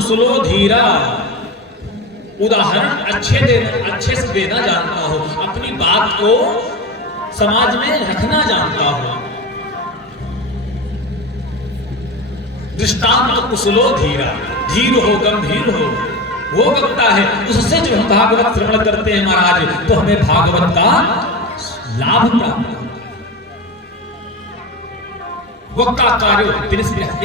कुशलो धीरा, उदाहरण अच्छे से देना जानता हो, अपनी बात को समाज में रखना जानता हो। दृष्टांत कुशलो धीरा, धीर हो गंभीर हो, वो वक्ता है उससे जो हम भागवत श्रवण करते हैं महाराज, तो हमें भागवत का लाभ प्राप्त। वक्ता कार्य,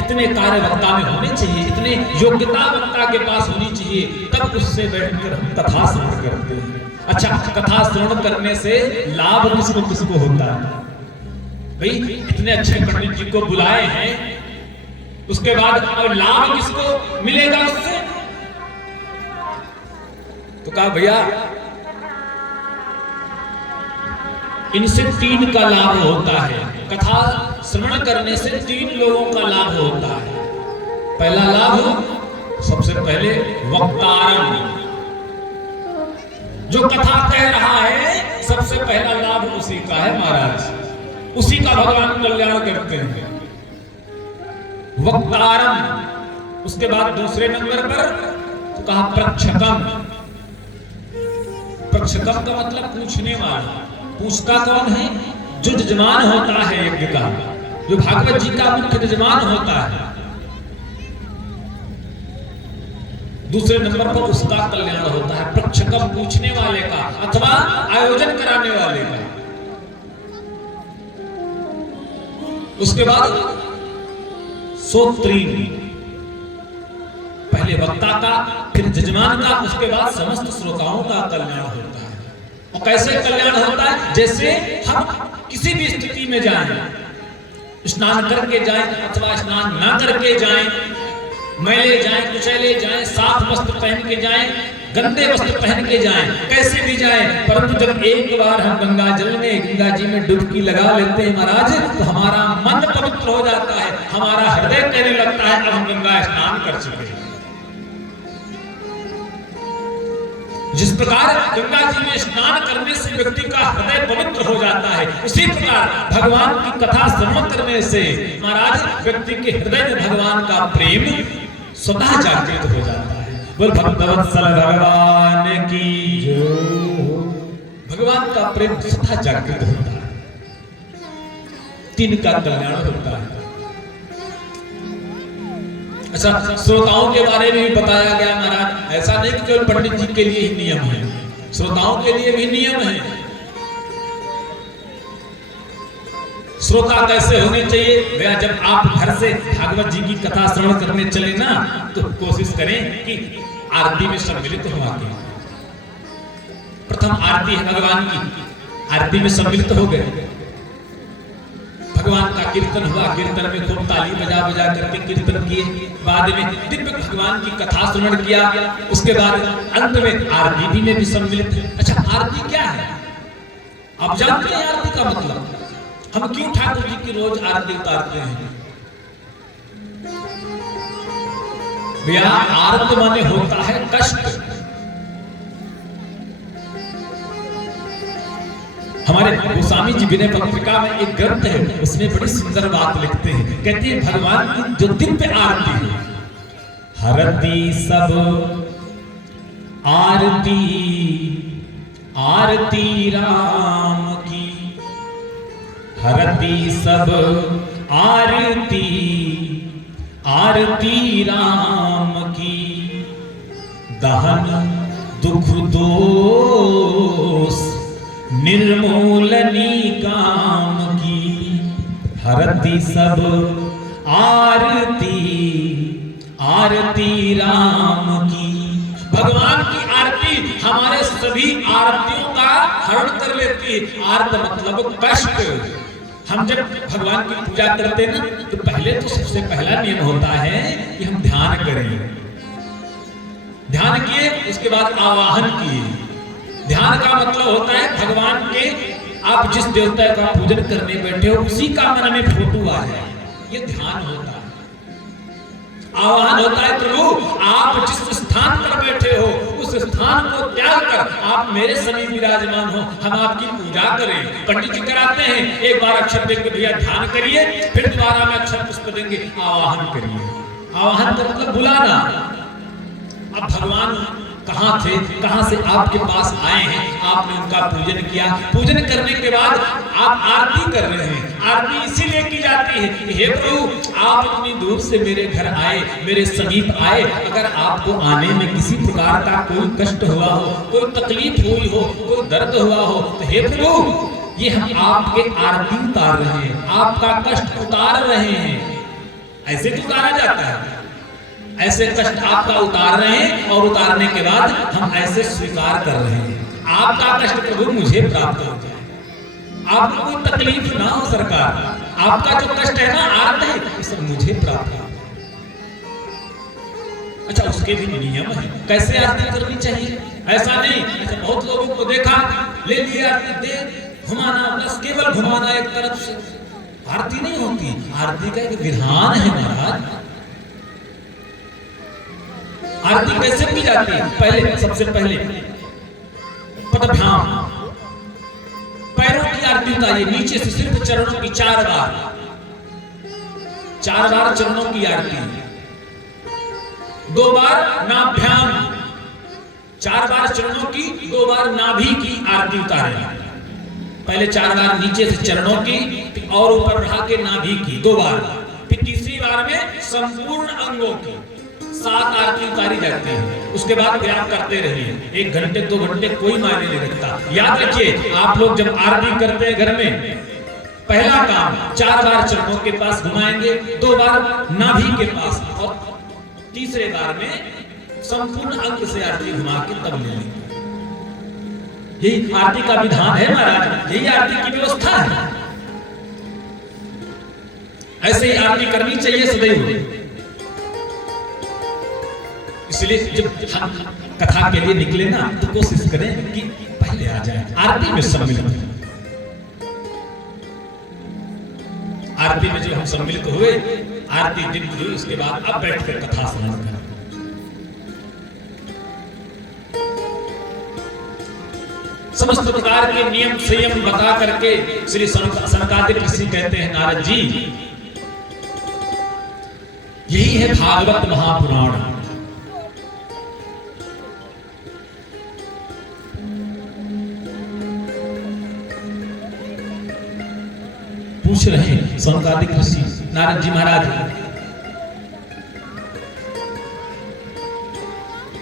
इतने कार्य वक्ता में होने चाहिए, इतने योग्यता वक्ता के पास होनी चाहिए, तब उससे बैठकर हम कथा श्रवण करते हैं। अच्छा, कथा श्रवण करने से लाभ किसको होता है? भाई इतने अच्छे पंडित जी को बुलाए हैं, उसके बाद और लाभ किसको मिलेगा उससे? तो कहा भैया इनसे 3 का लाभ होता है। कथा श्रवण करने से 3 लोगों का लाभ होता है। पहला लाभ, सबसे पहले वक्तारम, जो कथा कह रहा है सबसे पहला लाभ उसी का है महाराज, उसी का भगवान कल्याण करते हैं। वक्तारम। उसके बाद दूसरे नंबर पर तो कहा प्रक्षकम। प्रक्षकम का मतलब पूछने वाला। पूछता कौन है? जो यजमान होता है यज्ञ का, जो भागवत जी का मुख्य यजमान होता है। दूसरे नंबर पर उसका कल्याण होता है, प्रक्षकम, पूछने वाले का अथवा आयोजन कराने वाले का। उसके बाद श्रोत्री, पहले वक्ता का, फिर यजमान का, उसके बाद समस्त श्रोताओं का कल्याण होता है। और कैसे कल्याण होता है? जैसे हम किसी भी स्थिति में जाएं, स्नान करके जाएं अथवा स्नान ना करके जाएं, मैले जाएं, कुचैले जाएं, साफ वस्त्र पहन के जाएं, गंदे वस्त्र पहन के जाएं, कैसे भी जाएं, परंतु जब एक बार हम गंगा जी में डुबकी लगा लेते हैं महाराज, तो हमारा मन पवित्र हो जाता है, हमारा हृदय कहने लगता है अब हम गंगा स्नान कर चुके हैं। जिस प्रकार गंगा जी में स्नान करने से व्यक्ति का हृदय पवित्र हो जाता है, उसी प्रकार भगवान की कथा श्रवण करने से महाराज व्यक्ति के हृदय में भगवान का प्रेम स्वतः जागृत हो जाता है। बोल भक्तवत्सल भगवान की जय। भगवान का प्रेम स्वतः जागृत होता है, 3 का कल्याण होता है। अच्छा, श्रोताओं के बारे में भी बताया गया महाराज। ऐसा नहीं कि केवल पंडित जी के लिए ही नियम है, श्रोताओं के लिए भी नियम है। श्रोता कैसे होने चाहिए? भैया जब आप घर से भागवत जी की कथा श्रवण करने चले ना, तो कोशिश करें कि आरती में सम्मिलित हो आके। प्रथम आरती है भगवान की, आरती में सम्मिलित हो गए, भगवान का कीर्तन हुआ, कीर्तन में खूब ताली बजा बजा करके कीर्तन किए, बाद में दिव्य भगवान की कथा श्रवण किया, उसके बाद अंत में आरती में भी सम्मिलित। अच्छा, आरती क्या है? आप जानते हैं आरती का मतलब? हम क्यों ठाकुर जी की रोज आरती उतारते हैं? भैया आरती माने होता है कष्ट। हमारे गोस्वामी जी विनय पत्रिका में एक ग्रंथ है, उसमें बड़ी सुंदर बात लिखते हैं। कहते हैं भगवान की जो दिव्य आरती है, हरती सब आरती, आरती राम की, हरती सब आरती, आरती राम की, दहन दुख दोष निर्मूलनी काम की, हरती सब आरती, आरती राम की। भगवान की आरती हमारे सभी आरतियों का हरण कर लेती है। आर्त मतलब कष्ट। हम जब भगवान की पूजा करते हैं ना, तो पहले तो सबसे पहला नियम होता है कि हम ध्यान करें। ध्यान किए, उसके बाद आवाहन किए। ध्यान का मतलब होता है भगवान के, आप जिस देवता का पूजन करने बैठे हो उसी का मन में फोटो आ जाए, ये ध्यान होता है। आवाहन होता है प्रभु आप जिस स्थान पर बैठे हो उस स्थान को त्याग कर आप मेरे समीप विराजमान हो, हम आपकी पूजा करें। पंडित जी कराते हैं, एक बार अक्षर देंगे भैया ध्यान करिए, फिर दोबारा में अक्षर पुष्प देंगे, आवाहन करिए। आवाहन का मतलब बुलाना। अब भगवान कहाँ थे, कहाँ से आपके पास आए हैं, आपने उनका पूजन किया। पूजन करने के बाद आप आरती कर रहे हैं। आरती इसीलिए की जाती है कि हे प्रभु, आप इतनी दूर से मेरे घर आए, मेरे समीप आए, अगर आपको आने में किसी प्रकार का कोई कष्ट हुआ हो, कोई तकलीफ हुई हो, कोई दर्द हुआ हो, तो हे प्रभु, ये हम आपके आरती उतार रहे हैं, आपका कष्ट उतार रहे हैं। ऐसे तो उतारा जाता है, ऐसे कष्ट आपका उतार रहे हैं और उतारने के बाद हम ऐसे स्वीकार कर रहे हैं। आपका कष्ट प्रभु मुझे प्राप्त हो जाए, आपको कोई तकलीफ ना हो सरकार, आपका जो कष्ट है ना, आर्त है, ये सब मुझे प्राप्त हो। अच्छा, उसके भी नियम है, कैसे आरती करनी चाहिए। ऐसा नहीं, ऐसे बहुत लोगों को देखा, ले लिया आरती, दे घुमाना, बस केवल घुमाना एक तरफ से, आरती नहीं होती। आरती का एक विधान है महाराज। आरती कैसे की जाती है? पहले, सबसे पहले पदभ्याम, पैरों की आरती उतारिए, नीचे से सिर्फ चरणों की 4 बार, 4 बार चरणों की आरती, 2 बार नाभ्याम, 4 बार चरणों की, 2 बार नाभि की आरती उतारे। पहले 4 बार नीचे से चरणों की और ऊपर बढ़ा के नाभि की 2 बार, फिर तीसरी बार में संपूर्ण अंगों की 7 आरती उतारी जाती है। उसके बाद व्यायाम करते रहिए, 1 घंटे 2 घंटे कोई मायने नहीं रखता। याद रखिए, आप लोग जब आरती करते हैं घर में, पहला काम 4 बार चरणों के पास घुमाएंगे, 2 बार नाभि के पास, और तीसरे बार में संपूर्ण अंग से आरती घुमा के तब ले लेंगे। यही आरती का विधान है महाराज, यही आरती की व्यवस्था है। ऐसे ही आरती करनी चाहिए सदैव। इसलिए जब हम कथा के लिए निकले ना, तो कोशिश करें कि पहले आ जाए, आरती में सम्मिलित हो। आरती में जब हम सम्मिलित हुए, आरती दिन हुई, उसके बाद अब बैठकर कथा श्रवण करें। समस्त प्रकार के नियम संयम बता करके श्री सनकादिक ऋषि कहते हैं, नारद जी, यही है भागवत महापुराण। पूछ रहे हैं सनकादिक ऋषि नारद जी महाराज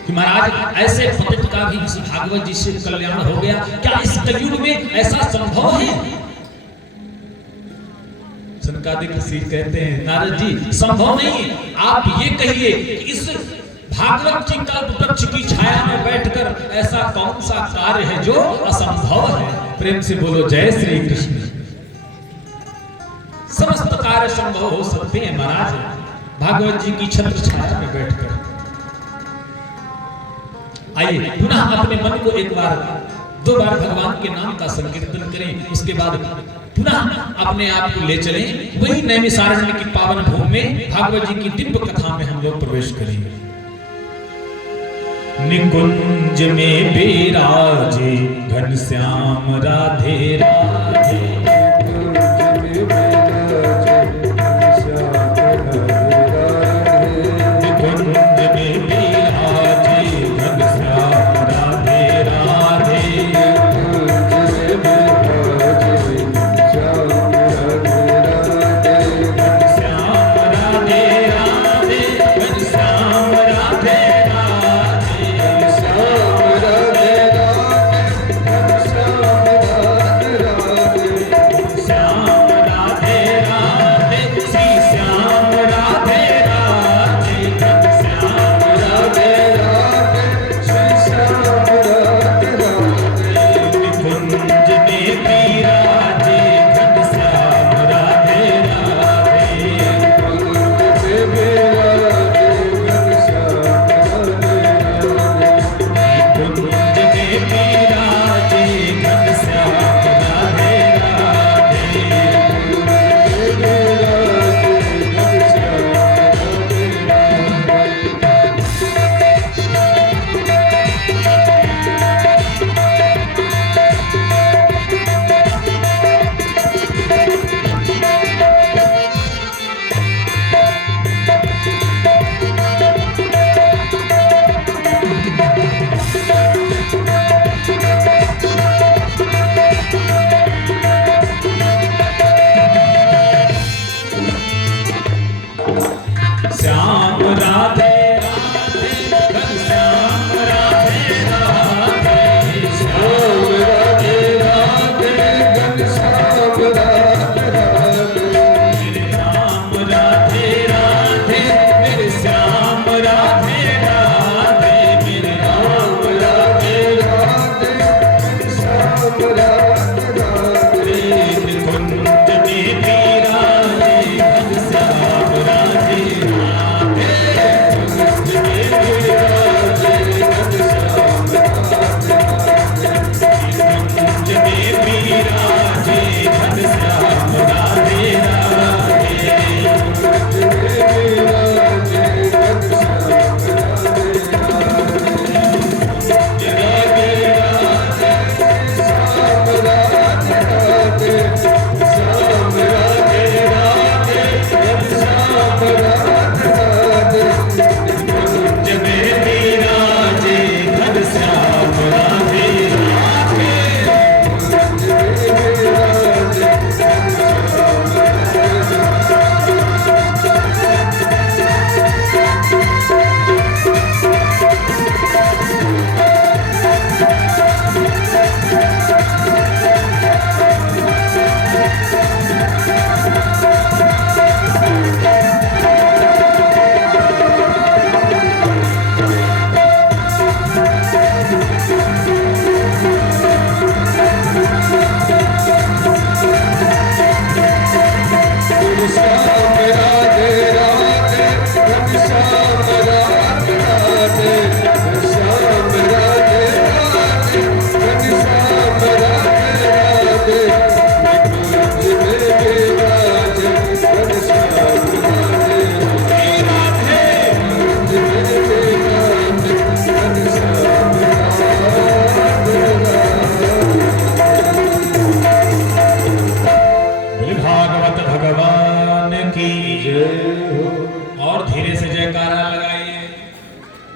कि महाराज, ऐसे पतित का भी इस भागवत जी से कल्याण हो गया, क्या इस कलयुग में ऐसा संभव है? सनकादिक ऋषि कहते हैं, नारद जी संभव नहीं, आप ये कहिए कि इस भागवत जी कल्प वृक्ष की छाया में बैठकर ऐसा कौन सा कार्य है जो असंभव है? प्रेम से बोलो जय श्री कृष्ण। समस्त कार्य संभव हो सकते हैं महाराज, भागवत जी की छत्र छाया में बैठकर। आइए पुनः अपने मन को एक बार 2 बार भगवान के नाम का संकीर्तन करें, उसके बाद पुनः अपने आप को ले चलें वही नैमिषारण्य की पावन भूमि में, भागवत जी की दिव्य कथा में हम लोग प्रवेश करेंगे। निकुंज में विराजे घनश्याम राधे राधे,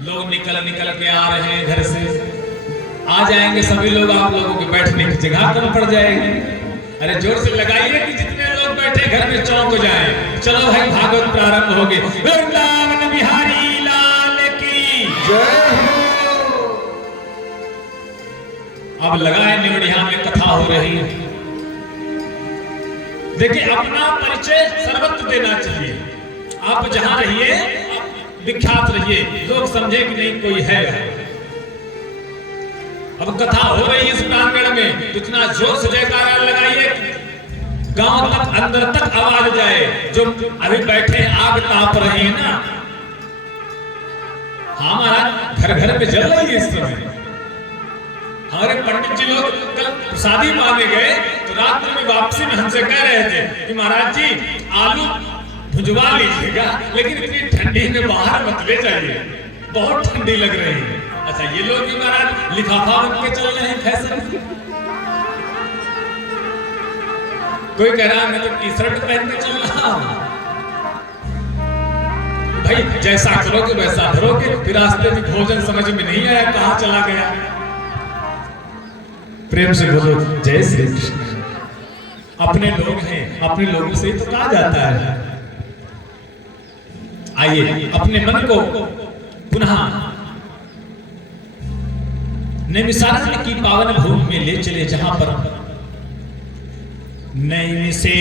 लोग निकल के आ रहे हैं घर से, आ जाएंगे सभी लोग, आप लोगों के बैठने की जगह कम पड़ जाएगी। अरे जोर से लगाइए कि जितने लोग बैठे घर में चौंक जाएं। चलो भाई भागवत प्रारंभ हो गए। वृंदावन बिहारी लाल की जय हो। अब लगाए निवड़िया में कथा हो रही है। देखिए अपना परिचय सर्वत्र देना चाहिए। आप जहां रहिए विख्यात रहिए, लोग समझे कि नहीं कोई है। अब कथा हो रही है इस प्रांगण में, इतना जोर से जयकारा लगाइए गांव तक अंदर तक आवाज जाए। जो अभी बैठे आग ताप रहे हैं ना, हमारा घर घर में जल रही है इस समय। हमारे पंडित जी लोग कल प्रसादी मांगने गए तो रात्रि में वापसी में हमसे कह रहे थे कि महाराज जी आलू भुजवा लीजिएगा, लेकिन इतनी ठंडी में बाहर मत ले जाइए, बहुत ठंडी लग रही है। अच्छा ये लोग भी महाराज लिफाफा बन के चल रहे हैं फैशन। कोई कह रहा है मैं तो टी शर्ट पहन के चल रहा हूं। भाई जैसा करोगे वैसा धरोगे। फिर रास्ते में भोजन समझ में नहीं आया, कहां चला गया। प्रेम से बोलो जय श्री कृष्ण। अपने लोग हैं, अपने लोगों से तो कहा जाता है। आइए अपने मन को पुनः नैमिषारण्य की पावन भूमि में ले चले, जहां पर नैमिषे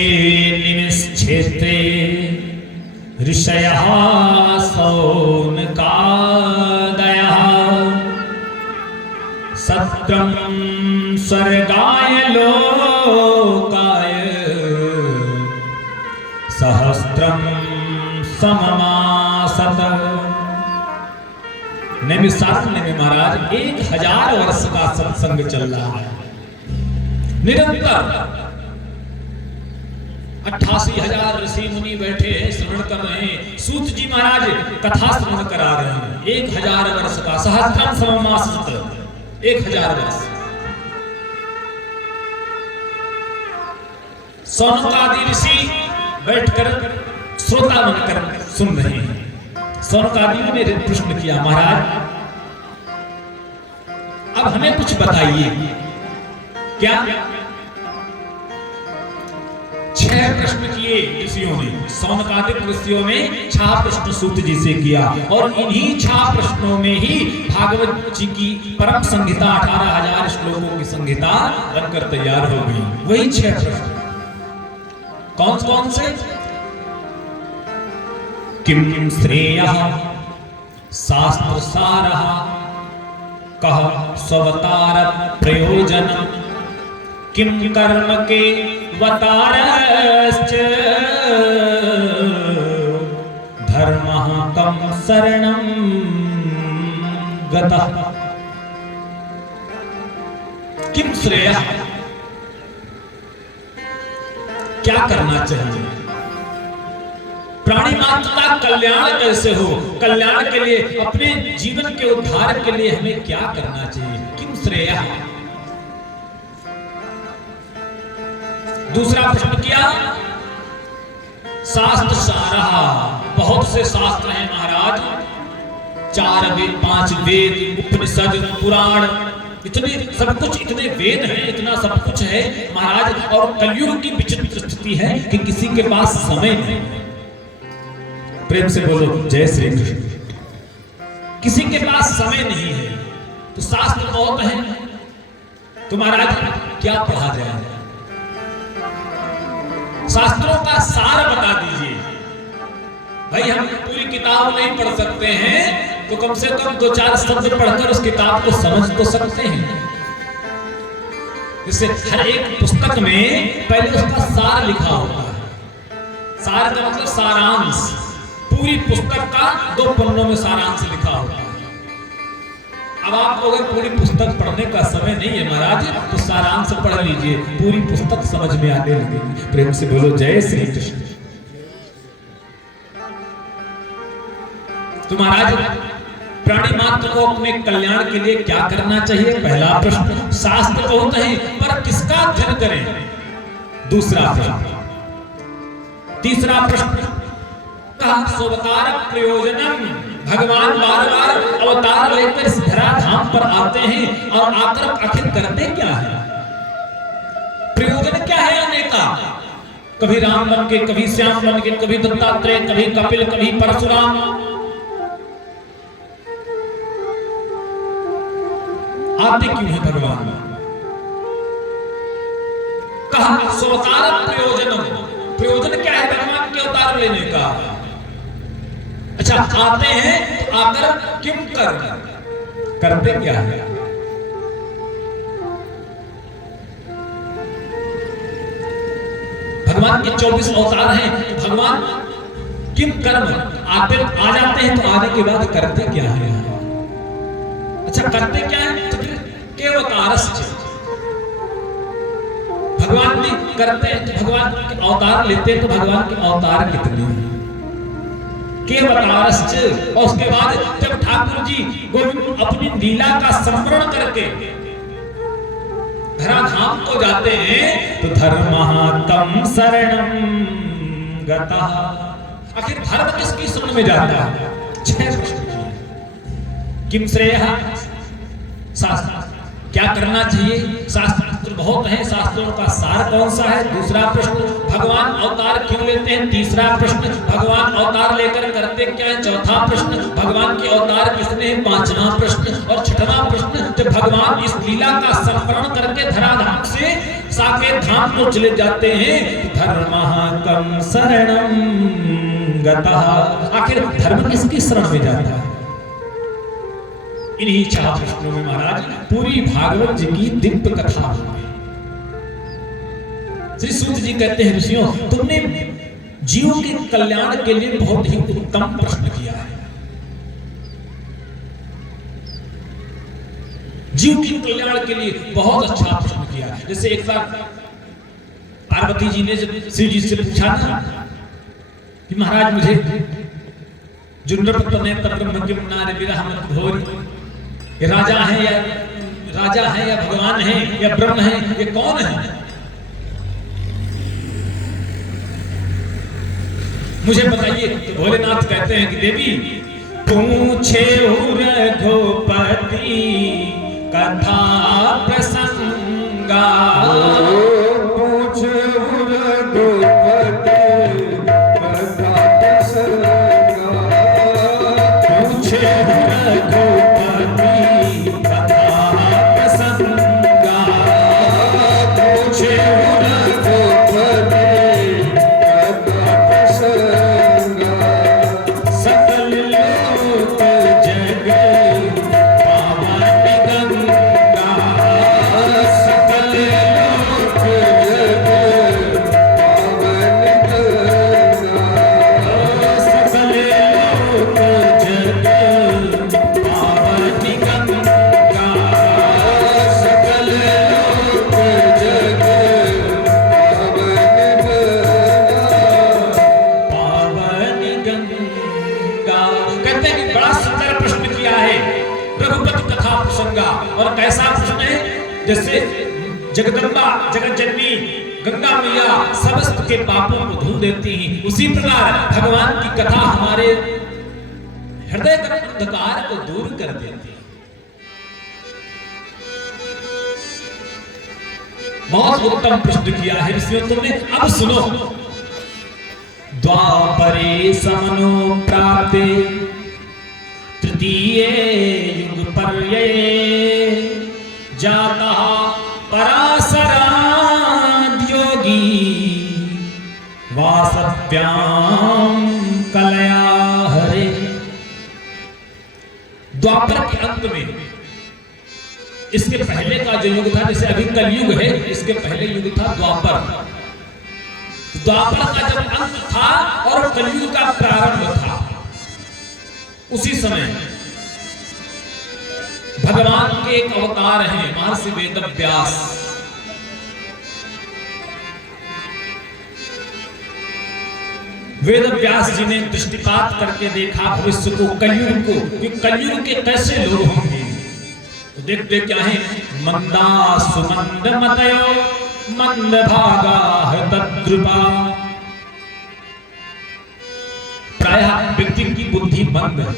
निमिषेत्रे ऋषयः सौनकादयः सत्रं स्वर्गाय लोकाय सहस्त्रं सममासत। नैमिषारण्य में महाराज 1000 वर्ष का सत्संग चल रहा है निरंतर। 88,000 ऋषि मुनि बैठे हैं, श्रवण कर रहे हैं। सूत जी महाराज कथा श्रवण करा रहे हैं। 1000 वर्ष का सहस्त्रम सममासत, 1000 वर्ष। सौनकादि ऋषि बैठकर श्रोता बनकर सुन रहे हैं। सौनकादियों ने प्रश्न किया महाराज अब हमें कुछ बताइए। क्या? 6 प्रश्न किए ऋषियों ने। सौनकादिक ऋषियों ने 6 प्रश्न सूत जी से किया और इन्हीं 6 प्रश्नों में ही भागवत जी की परम संहिता 18,000 श्लोकों की संहिता बनकर तैयार हो गई। वही 6 प्रश्न कौन कौन से? किम श्रेयः शास्त्र सारः कः स्ववतार प्रयोजन किम कर्म के वतारश्च धर्मः कम शरणं गतः। किम श्रेयः क्या करना चाहिए? प्राणी मात्र का कल्याण कैसे हो? कल्याण के लिए, अपने जीवन के उद्धार के लिए हमें क्या करना चाहिए? किम श्रेयः। दूसरा प्रश्न किया शास्त्र सारः। बहुत से शास्त्र हैं महाराज, 4 वेद, 5 वेद, उपनिषद, पुराण, इतने सब कुछ, इतने वेद हैं, इतना सब कुछ है महाराज। और कलयुग की विचित्र स्थिति है कि किसी के पास समय नहीं। प्रेम से बोलो जय श्री कृष्ण। किसी के पास समय नहीं है तो शास्त्र बहुत है, तो महाराज क्या पढ़ा जाए? शास्त्रों का सार बता दीजिए। भाई हम पूरी किताब नहीं पढ़ सकते हैं तो कम से कम 2-4 शब्द पढ़कर उस किताब को समझ तो सकते हैं। जैसे हर एक पुस्तक में पहले उसका सार लिखा होता है। सार का मतलब सारांश। पूरी पुस्तक का 2 पन्नों में सारांश लिखा होता है। अब आपको अगर पूरी पुस्तक पढ़ने का समय नहीं है महाराज तो सारांश पढ़ लीजिए, पूरी पुस्तक समझ में आने लगेगी। प्रेम से बोलो जय श्री कृष्ण। तो महाराज प्राणी मात्र को अपने कल्याण के लिए क्या करना चाहिए? पहला प्रश्न। शास्त्र बहुत है पर किसका अध्ययन करें? दूसरा प्रश्न। तीसरा प्रश्न स्ववतार प्रयोजनम भगवान बार बार अवतार लेकर इस धराधाम पर आते हैं और आकर आखिर करते क्या है, प्रयोजन क्या है आने का। कभी राम बन के, कभी श्याम बन के, कभी दत्तात्रेय, कभी कपिल, कभी परशुराम। आते क्यों है भगवान? कहा स्वतार प्रयोजन, प्रयोजन क्या है भगवान के अवतार लेने का। अच्छा, आते हैं तो आकर क्यों करते क्या है? भगवान के 24 अवतार हैं, तो भगवान किम कर्म आ जाते हैं, तो आने के बाद करते क्या है? अच्छा, करते क्या है? तो के अवतारस्य, भगवान भी करते हैं तो भगवान के अवतार लेते हैं, तो भगवान के अवतार कितने हैं? के अवतारस्य। और उसके बाद जब ठाकुर जी गोविंद अपनी लीला का स्मरण करके धराधाम को जाते हैं, तो धर्मः तं शरणं गतः। आखिर धर्म किसकी शरण में जाता है? 6 प्रश्न। किम श्रेयः, शास्त्र क्या करना चाहिए, शास्त्र बहुत है, शास्त्रों का सार कौन सा है? दूसरा प्रश्न, भगवान अवतार क्यों लेते हैं? तीसरा प्रश्न, भगवान अवतार लेकर करते क्या है? चौथा प्रश्न, भगवान के अवतार किसने हैं? पांचवा प्रश्न। और छठवां प्रश्न, जब भगवान इस लीला का स्मरण करके धराधाम से साकेत धाम को चले जाते हैं, धर्मः तं शरणं गतः। आखिर धर्म किसकी शरण में जाता है? इन्हीं 4 प्रश्नों में महाराज पूरी भागवत जी की दिव्य कथा है। श्री सूत जी कहते हैं, ऋषियों तुमने जीवों के कल्याण के लिए बहुत ही उत्तम प्रश्न किया है। जीव के कल्याण के लिए बहुत अच्छा प्रश्न किया। जैसे एक बार पार्वती जी ने जब शिव जी से पूछा ना कि महाराज मुझे जो नृपतने तब्रह्म के नारे विरह मत घोर, ये राजा है या भगवान है या ब्रह्म है, ये कौन है? मुझे बताइए। तो भोलेनाथ कहते हैं कि देवी पूछे रघुपति कथा प्रसंगा, पूछे रघुपति कथा प्रसंगा, पूछे रघुपति कथा प्रसंगा, पूछे रघुपति कथा प्रसंगा, सकल लोक जग पावन गंगा, सकल लोक जग पावन गंगा, सकल लोक जग पावन गंगा, सकल लोक जग पावन गंगा। पावन गंगा। कहते हैं कि बड़ा सुंदर प्रश्न किया है रघुपति कथा प्रसंगा। और कैसा प्रश्न है? जैसे जगदम्बा जगत जननी गंगा मैया समस्त के पापों को धो देती हैं, उसी प्रकार भगवान की कथा हमारे हृदय के अंधकार को दूर कर देती है। बहुत उत्तम प्रश्न किया है ऋषियों तुमने। अब सुनो। द्वापरे समनो प्राप्ते तृतीये युग पर्यये जाता पराशराद्योगी वासव्याम कलया हरे। द्वापर के अंत में, इसके पहले का जो युग था, जैसे अभी कलयुग है, इसके पहले युग था द्वापर। द्वापर का जब अंत था और कलयुग का प्रारंभ था, उसी समय भगवान के एक अवतार हैं महर्षि वेदव्यास। वेदव्यास जी ने दृष्टिपात करके देखा भविष्य को, कलयुग को, कि कलयुग के कैसे लोग होंगे। तो देखते क्या है? मंदा सुमंद मतयो मंद भागा तद्रुपा। प्रायः व्यक्ति की बुद्धि मंद है,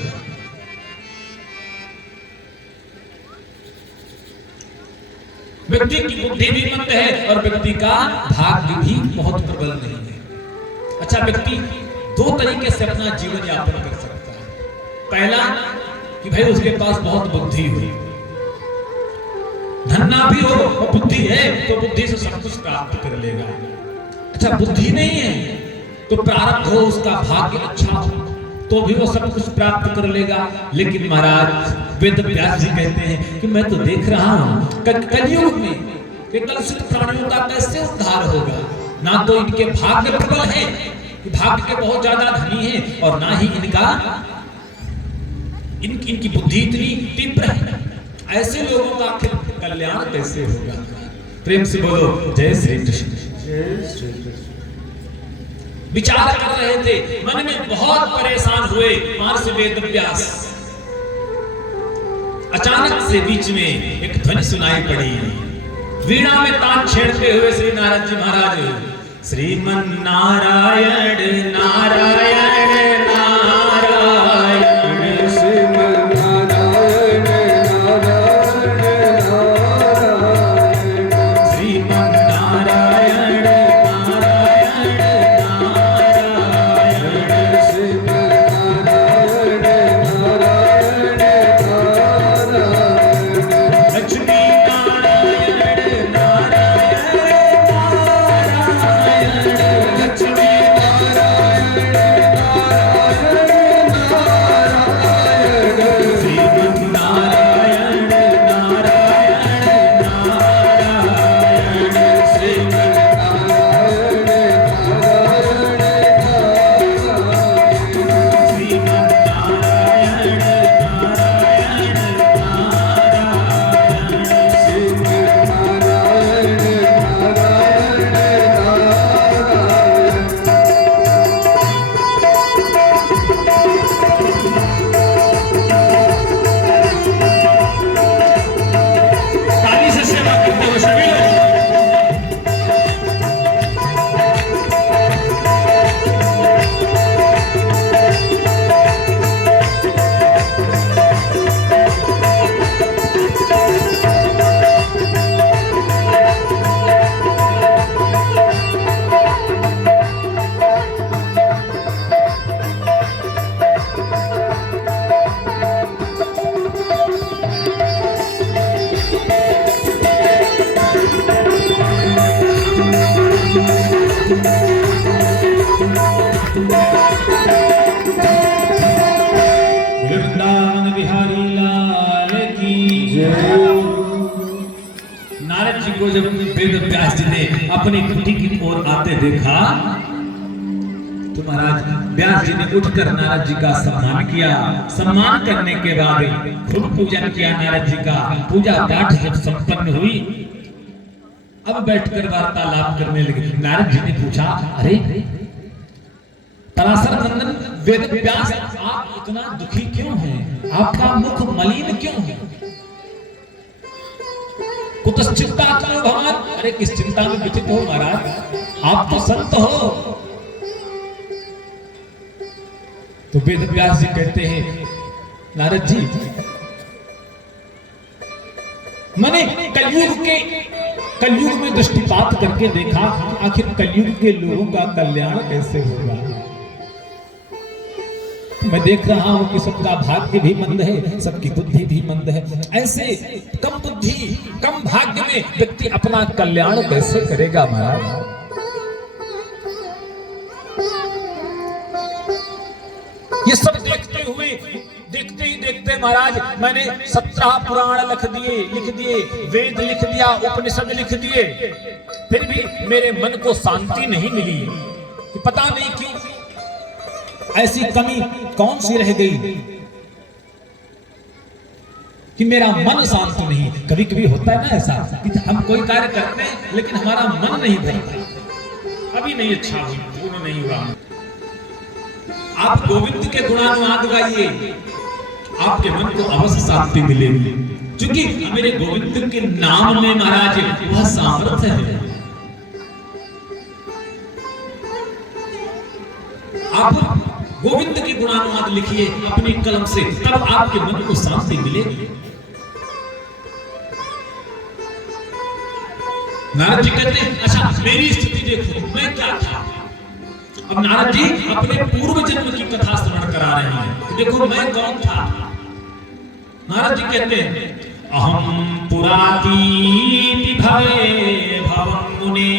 व्यक्ति की बुद्धि भी मंद है और व्यक्ति का भाग्य भी बहुत प्रबल नहीं है। अच्छा, व्यक्ति दो तरीके से अपना जीवन यापन कर सकता है। पहला कि भाई उसके पास बहुत बुद्धि हो, धन्ना भी हो और बुद्धि है तो बुद्धि से सब कुछ प्राप्त कर लेगा। अच्छा, बुद्धि नहीं है तो प्रारब्ध हो, उसका भाग्य अच्छा हो तो भी वो सब कुछ प्राप्त कर लेगा। लेकिन महाराज वेद व्यास जी कहते हैं कि मैं तो देख रहा हूं कलयुग में कि कलुषित प्राणियों का कैसे उद्धार होगा। ना तो इनके भाग्य प्रबल है कि भाग्य के बहुत ज्यादा धनी है, और ना ही इनकी बुद्धि इतनी तीव्र है। ऐसे लोगों का आखिर कल्याण कैसे होगा? प्रेम से बोलो जय श्री कृष्ण। जय श्री कृष्ण। विचार कर रहे थे, मन में बहुत परेशान हुए महर्षि वेद व्यास। अचानक से बीच में एक ध्वनि सुनाई पड़ी। वीणा में तान छेड़ते हुए श्री नारद जी महाराज, श्रीमन नारायण नारायण नारायण, श्रीमन नारायण नारायण नारायण, श्रीमन नारायण नारायण नारायण, श्रीमन नारायण नारायण नारायण, लक्ष्मी नारायण नारायण नारायण, लक्ष्मी नारायण नारायण नारायण, श्रीमन नारायण नारायण नारायण, श्रीमन नारायण नारायण श्रीमन नारायण नारायण नारायण, श्रीमन नारायण ताली से सेवा करते हुए सभी लोग। वृंदावन बिहारी लाल की जय। नारद जी को जब वेद व्यास जी ने अपनी कुटी की ओर आते देखा तो महाराज व्यास जी ने उठकर नारद जी का सम्मान किया। सम्मान करने के बाद खूब पूजन किया नारद जी का। पूजा पाठ जब संपन्न हुई, अब बैठकर वार्तालाप करने लगे। नारद जी ने पूछा, अरे पराशर नंदन वेद व्यास, आप इतना दुखी क्यों हैं? आपका मुख मलिन क्यों है? कुतश्चिंता करो भगवान। अरे किस चिंता में व्यथित हो महाराज, आप तो संत हो। तो वेद व्यास जी कहते हैं, नारद जी मैंने कलयुग में दृष्टिपात करके देखा कि आखिर कलयुग के लोगों का कल्याण कैसे होगा। मैं देख रहा हूं कि सबका भाग्य भी मंद है, सबकी बुद्धि भी मंद है। ऐसे कम बुद्धि कम भाग्य में व्यक्ति अपना कल्याण कैसे करेगा महाराज? ये सब देखते ही देखते महाराज मैंने 17 पुराण लिख दिए, वेद लिख दिया, उपनिषद लिख दिए, फिर भी मेरे मन को शांति नहीं मिली। पता नहीं क्यों, ऐसी कमी कौन सी रह गई कि मेरा मन शांत नहीं। कभी कभी होता है ना ऐसा कि हम कोई कार्य करते हैं लेकिन हमारा मन नहीं भरता, अभी नहीं अच्छा हुआ, पूर्ण नहीं हुआ। आप गोविंद के गुणानुवाद गाइए, आपके मन को अवश्य शांति मिलेगी, क्योंकि मेरे गोविंद के नाम में महाराज वह सामर्थ्य है। आप गोविंद के गुणानुवाद लिखिए अपनी कलम से, तब आपके मन को शांति मिलेगी। नारद जी कहते हैं अच्छा मेरी स्थिति देखो मैं क्या था। अब नारद जी अपने पूर्व जन्म की कथा स्मरण करा रहे हैं कि देखो मैं कौन था। नारद जी कहते हैं अहम पुरातीति भवे भवं मुने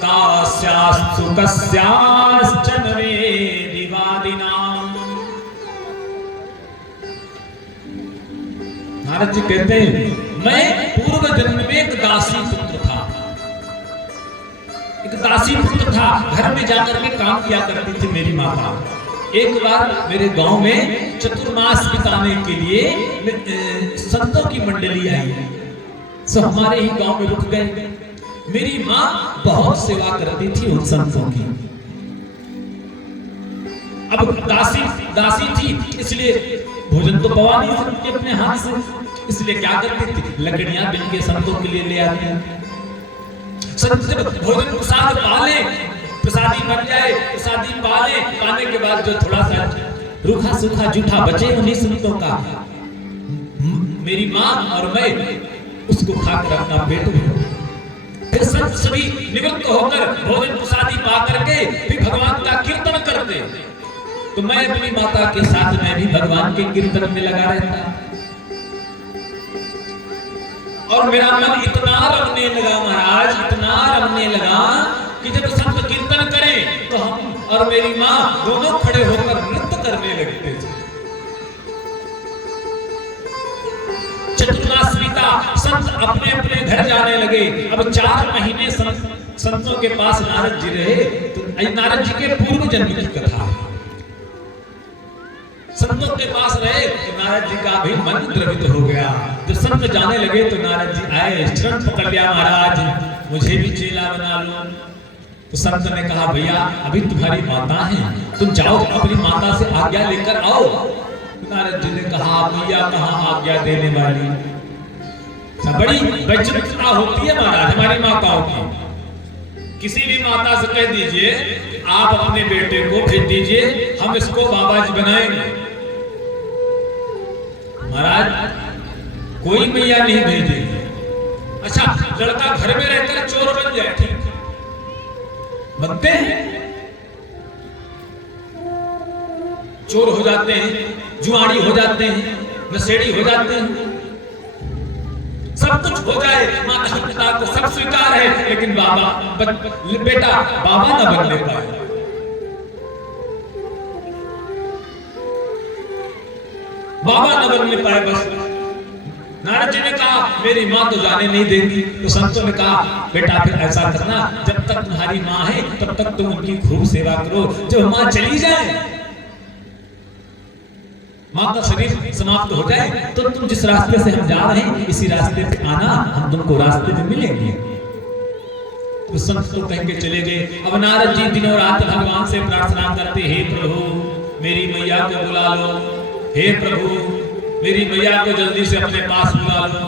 दास्यास्तु कस्याश्चन वेदिवादिनाम्। नारद जी कहते हैं मैं पूर्व जन्म में एक दासी पुत्र था। एक दासी पुत्र था, घर में जाकर के काम किया करती थी मेरी माता। एक बार मेरे गांव में चतुर्मास बिताने के लिए संतों की मंडली आई, सो हमारे ही गांव में रुक गए। मेरी माँ बहुत सेवा करती थी उन संतों की। अब दासी थी इसलिए भोजन तो पवा नहीं सकती अपने हाथ से, इसलिए क्या करती थी लकड़ियां बिन के संतों के लिए ले आती। संत जब भोजन प्रसाद पाले, प्रसादी बन जाए, प्रसादी पाने के बाद जो थोड़ा सा रूखा सूखा जूठा बचे उन्हीं संतों का, मेरी माँ और मैं उसको खाकर अपना पेट भर। फिर संत सभी निवृत्त होकर भोजन प्रसादी पा करके फिर भगवान का कीर्तन करते, तो मैं अपनी माता के साथ में भी भगवान के कीर्तन में लगा रहता। और मेरा मन इतना रमने लगा महाराज, इतना रमने लगा कि जब संत कीर्तन करें तो हम और मेरी माँ दोनों खड़े होकर नृत्य करने लगते थे। चतुर्मास बीता, संत अपने अपने घर जाने लगे। अब 4 महीने संतों के पास नारद जी रहे। तो नारद जी के पूर्व जन्म की कथा है। संतों के पास रहे तो नारद जी का भी मन द्रवित हो गया। जब संत जाने लगे तो नारद जी आए, चरण पकड़ लिया, महाराज मुझे भी चेला बना लो। तो संत ने कहा भैया अभी तुम्हारी माता है, तुम जाओ अपनी माता से आज्ञा लेकर आओ। नारद जी ने कहा भैया कहाँ आज्ञा देने वाली, बड़ी बेइज्जती होती है महाराज हमारी माताओं की। किसी भी माता से कह दीजिए कि आप अपने बेटे को भेज दीजिए, हम इसको बाबा जी बनाएंगे। महाराज कोई मैया नहीं भेजेगी। अच्छा लड़का घर में रहकर चोर बन जाए, ठीक बनते हैं, चोर हो जाते हैं, जुआड़ी हो जाते हैं, नशेड़ी हो जाते हैं, सब कुछ हो जाए, माता पिता को सब स्वीकार है, लेकिन बेटा बाबा ना बनने पाए। बाबा न बनने पाए। बस नारद जी ने कहा मेरी माँ तो जाने नहीं देगी। तो संतों ने कहा बेटा फिर ऐसा करना, जब तक तुम्हारी माँ है तब तक तुम उनकी खूब सेवा करो, जब माँ चली जाए, माँ का शरीर समाप्त हो जाए तो तुम जिस रास्ते से हम जा रहे हैं इसी रास्ते पे आना, हम तुमको रास्ते में मिलेंगे। तो संत तो कह के चले गए। अब नारद जी दिनों रात भगवान से प्रार्थना करते, हे प्रभु मेरी मैया को बुला लो, हे प्रभु मेरी मैया को जल्दी से अपने पास बुला लो।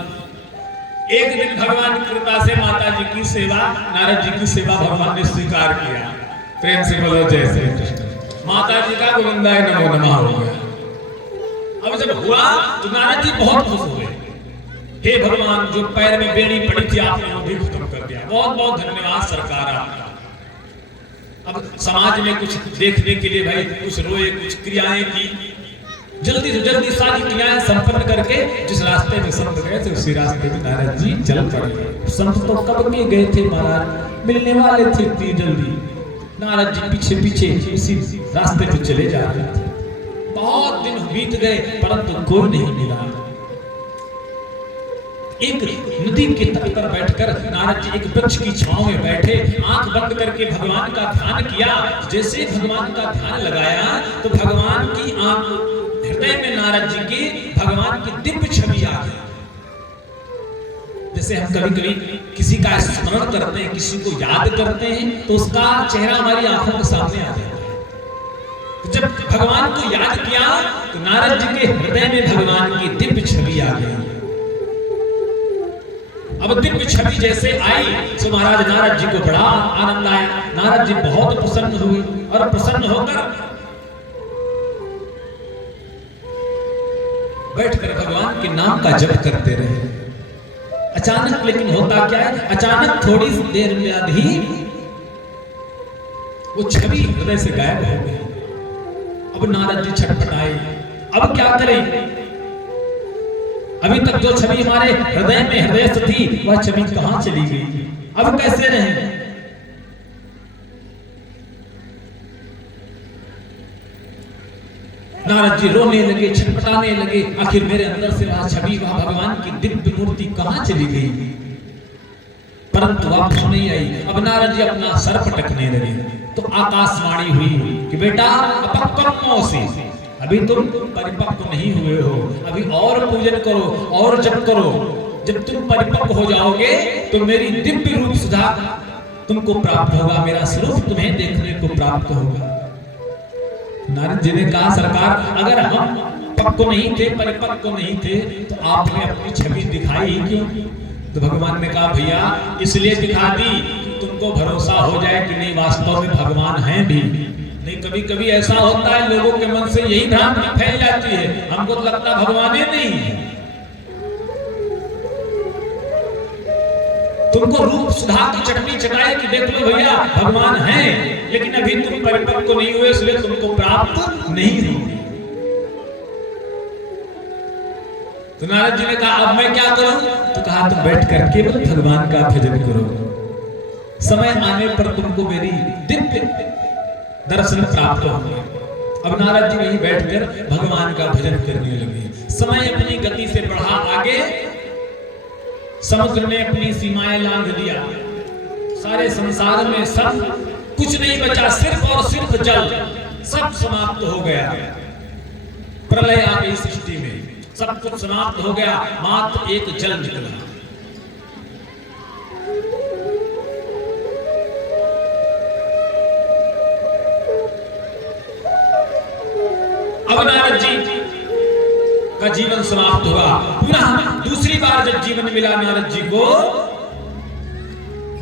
एक दिन भगवान की कृपा से माता जी की सेवा, नारद जी की सेवा भगवान ने स्वीकार किया। प्रेम से बोलो जय श्री कृष्ण। माता जी का गोविंदाय नमो नमः हो गया। अब जब हुआ तो नारद जी बहुत खुश हुए। हे भगवान जो पैर में बेड़ी पड़ी थी आपने वो भी खत्म कर दिया, बहुत बहुत धन्यवाद सरकार आपका। अब समाज में कुछ देखने के लिए भाई कुछ रोए, कुछ क्रियाएं की, जल्दी से जल्दी सारी क्रियाएं संपन्न करके जिस रास्ते में संत गए थे उसी रास्ते में नारद जी चल पड़े। संत तो कब के गए थे महाराज, मिलने वाले थे इतनी जल्दी। नारद जी पीछे पीछे इसी रास्ते पे चले जा रहे थे। बहुत दिन बीत गए परंतु कोई नहीं मिला। एक नदी के तट पर बैठकर नारद जी एक वृक्ष की छांव में बैठे, आंख बंद करके भगवान का ध्यान किया। जैसे भगवान का ध्यान लगाया तो भगवान की आंख हृदय में नारद जी की भगवान की दिव्य छवि आ गई। जैसे हम कभी कभी किसी का स्मरण करते हैं, किसी को याद करते हैं तो उसका चेहरा हमारी आंखों के सामने आ जाता है। तो जब भगवान को याद किया तो नारद जी के हृदय में भगवान की दिव्य छवि आ गई। अब दिव्य छवि जैसे आई तो महाराज नारद जी को बड़ा आनंद आया। नारद जी बहुत प्रसन्न हुए और प्रसन्न होकर बैठकर भगवान के नाम का जप करते रहे। अचानक लेकिन होता क्या है, अचानक थोड़ी सी देर बाद ही वो छवि हृदय से गायब हो गई। अब नारद जी छटपटाए, अब क्या करें? अभी तक जो छवि हमारे हृदय में हृदय से थी वह छवि कहां चली गई? अब कैसे रहें? नारद जी रोने लगे, छटपटाने लगे, आखिर मेरे अंदर से वह छवि, वह भगवान की दिव्य मूर्ति कहां चली गई? परंतु वापस नहीं आई। अब नारद जी अपना सर पटकने लगे तो आकाशवाणी हुई कि बेटा अपक्वमो से, अभी तुम परिपक्व नहीं हुए हो, अभी और पूजन करो और जप करो। जब तुम परिपक्व हो जाओगे तो मेरी दिव्य रूप सुधा तुमको प्राप्त होगा, मेरा स्वरूप तुम्हें देखने को प्राप्त होगा। नारद जी ने कहा सरकार, अगर हम पक्व नहीं थे, परिपक्व नहीं थे, तो आपने अपनी छवि दिखाई ही क्यों? तो भगवान ने कहा भैया इसलिए दिखा दी कि तुमको भरोसा हो जाए कि नहीं वास्तव में भगवान हैं भी। नहीं, कभी कभी ऐसा होता है लोगों के मन से यही भ्रांति फैल जाती है, हमको तो लगता भगवान ही नहीं है। तुमको रूप सुधा की चटनी चटाई कि देख लो भैया भगवान हैं, लेकिन अभी तुम परिपक्व नहीं हुए इसलिए तुमको प्राप्त नहीं होगी। तो नारद जी ने कहा अब मैं क्या करूं? तो कहा तुम बैठ कर केवल भगवान का भजन करो, समय आने पर तुमको मेरी दिव्य दर्शन प्राप्त होंगे। अब नारद जी वहीं बैठकर भगवान का भजन करने लगे। समय अपनी गति से बढ़ा आगे, समुद्र ने अपनी सीमाएं लांघ दिया, सारे संसार में सब कुछ नहीं बचा, सिर्फ और सिर्फ जल, सब समाप्त हो गया। प्रलय आ गई सृष्टि में, सब कुछ समाप्त हो गया, मात्र एक जल निकला। अब नारद जी का जीवन समाप्त हुआ। पुनः दूसरी बार जब जीवन मिला नारद जी को,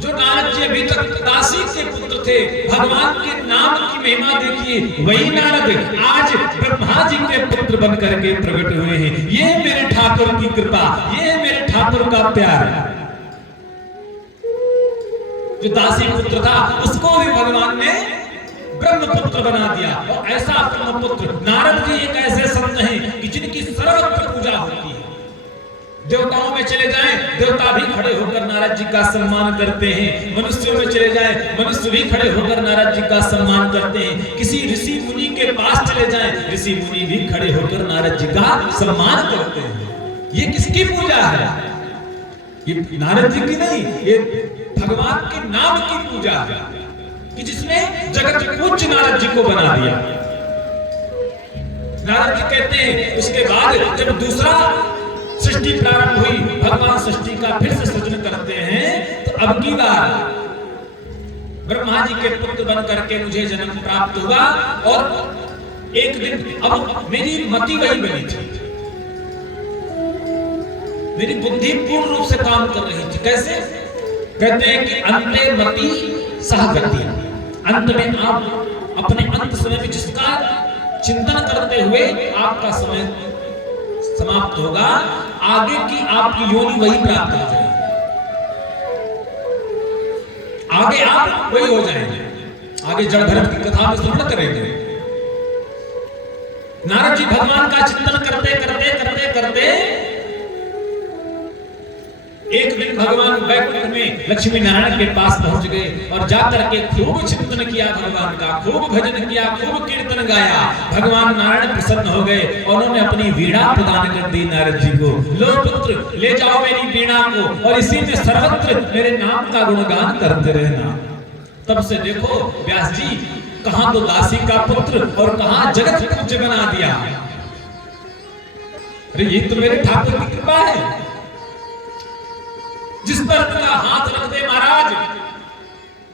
जो नारद जी अभी तक दासी के पुत्र थे, भगवान के नाम की महिमा देखिए, वही नारद आज ब्रह्मा जी के पुत्र बन करके प्रकट हुए हैं। ये मेरे ठाकुर की कृपा, ये मेरे ठाकुर का प्यार। जो दासी पुत्र था उसको भी भगवान ने ब्रह्मपुत्र बना दिया। और ऐसा ब्रह्मपुत्र नारद जी एक ऐसे संत हैं कि जिनकी सर्वत्र पूजा होती है। देवताओं में चले जाएं, देवता भी खड़े होकर नारद जी का सम्मान करते हैं। मनुष्यों में चले जाएं, मनुष्य भी खड़े होकर नारद जी का सम्मान करते हैं। किसी ऋषि मुनि के पास चले जाएं, ऋषि मुनि भी खड़े होकर नारद जी का सम्मान करते हैं। ये किसकी पूजा है? ये नारद जी की नहीं, ये भगवान के नाम की पूजा है कि जिसने जगत पूज्य नारद जी को बना दिया। नारद जी कहते हैं उसके बाद जब दूसरा सृष्टि प्रारंभ हुई, भगवान सृष्टि का फिर से सृजन करते हैं, तो अब की बार ब्रह्मा जी के पुत्र बन करके मुझे जन्म प्राप्त हुआ। और एक दिन अब मेरी मति वही बनी थी, मेरी बुद्धि पूर्ण रूप से काम कर रही थी। कैसे? कहते हैं कि अंते मति सहगति, अंत में आप अपने अंत समय में जिसका चिंतन करते हुए आपका समय समाप्त होगा, आगे की आपकी योनि वही प्राप्त हो जाएगी, आगे आप वही हो जाएंगे। आगे जड़ भरत की कथा में श्रवण करेंगे। नारद जी भगवान का चिंतन करते करते करते करते एक दिन भगवान वैकुंठ में लक्ष्मी नारायण के पास पहुंच गए और जाकर के खूब चिंतन किया भगवान का, खूब भजन किया, खूब कीर्तन गाया। भगवान नारायण प्रसन्न हो गए और उन्होंने अपनी वीणा प्रदान कर दी नारद जी को। लो पुत्र, ले जाओ मेरी वीणा को और इसी में सर्वत्र मेरे नाम का गुणगान करते रहना। तब से देखो व्यास जी, कहां तो दासी का पुत्र और कहां जगत पूज्य बना दिया। अरे ये तो मेरे ठाकुर की कृपा है। जिस पर अपना हाथ रख दे महाराज,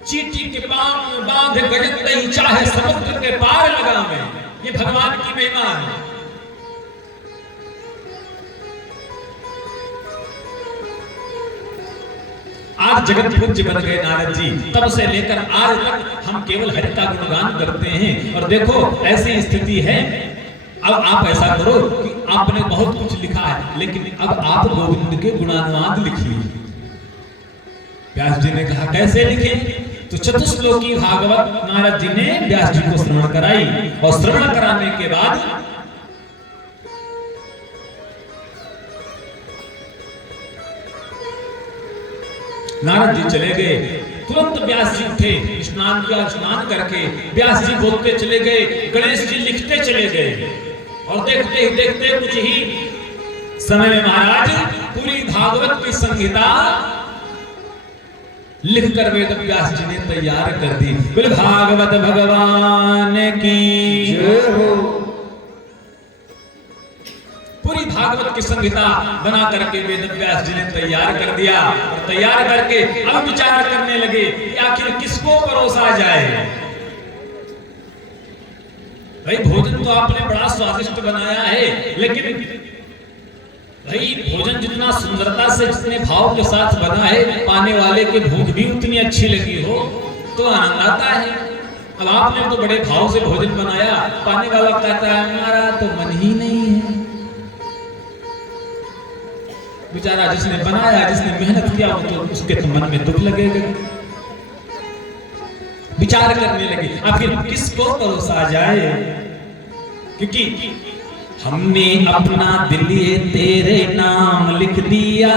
चींटी के पांव में बांध गजत नहीं, चाहे समुद्र के पार लगा में। ये भगवान की महिमा है। आज जगत पूज्य बन गए नारद जी। तब से लेकर आज तक हम केवल हरि का गुणगान करते हैं। और देखो ऐसी स्थिति है, अब आप ऐसा करो कि आपने बहुत कुछ लिखा है, लेकिन अब आप गोविंद के गुणानुवाद लिखिए। व्यास जी ने कहा कैसे लिखे? तो चतुश्लोकी भागवत नारद जी ने व्यास जी को श्रवण कराई, और श्रवण कराने के बाद नारद जी चले गए। तुरंत व्यास जी उठे, स्नान किया, स्नान करके व्यास जी बोलते चले गए, गणेश जी लिखते चले गए। और देखते ही देखते कुछ ही समय में महाराज पूरी भागवत की संहिता लिखकर वेद व्यास जी ने तैयार कर दी। बोले भागवत भगवान की जय हो। पूरी भागवत की संहिता बना करके वेद व्यास जी ने तैयार कर दिया, और तैयार करके अब विचार करने लगे कि आखिर किसको परोसा जाए। भाई भोजन तो आपने बड़ा स्वादिष्ट बनाया है, लेकिन भाई भोजन जितना सुंदरता से, जितने भाव के साथ बना है, पाने वाले के भूख भी उतनी अच्छी लगी हो तो आनंद आता है। अब आपने तो बड़े भाव से भोजन बनाया, पाने वाला कहता है हमारा तो मन ही नहीं है। बेचारा जिसने बनाया, जिसने मेहनत किया, वो तो उसके तो मन में दुख लगेगा। विचार करने लगे आखिर किसको परोसा जाए, क्योंकि हमने अपना दिल ये तेरे नाम लिख दिया,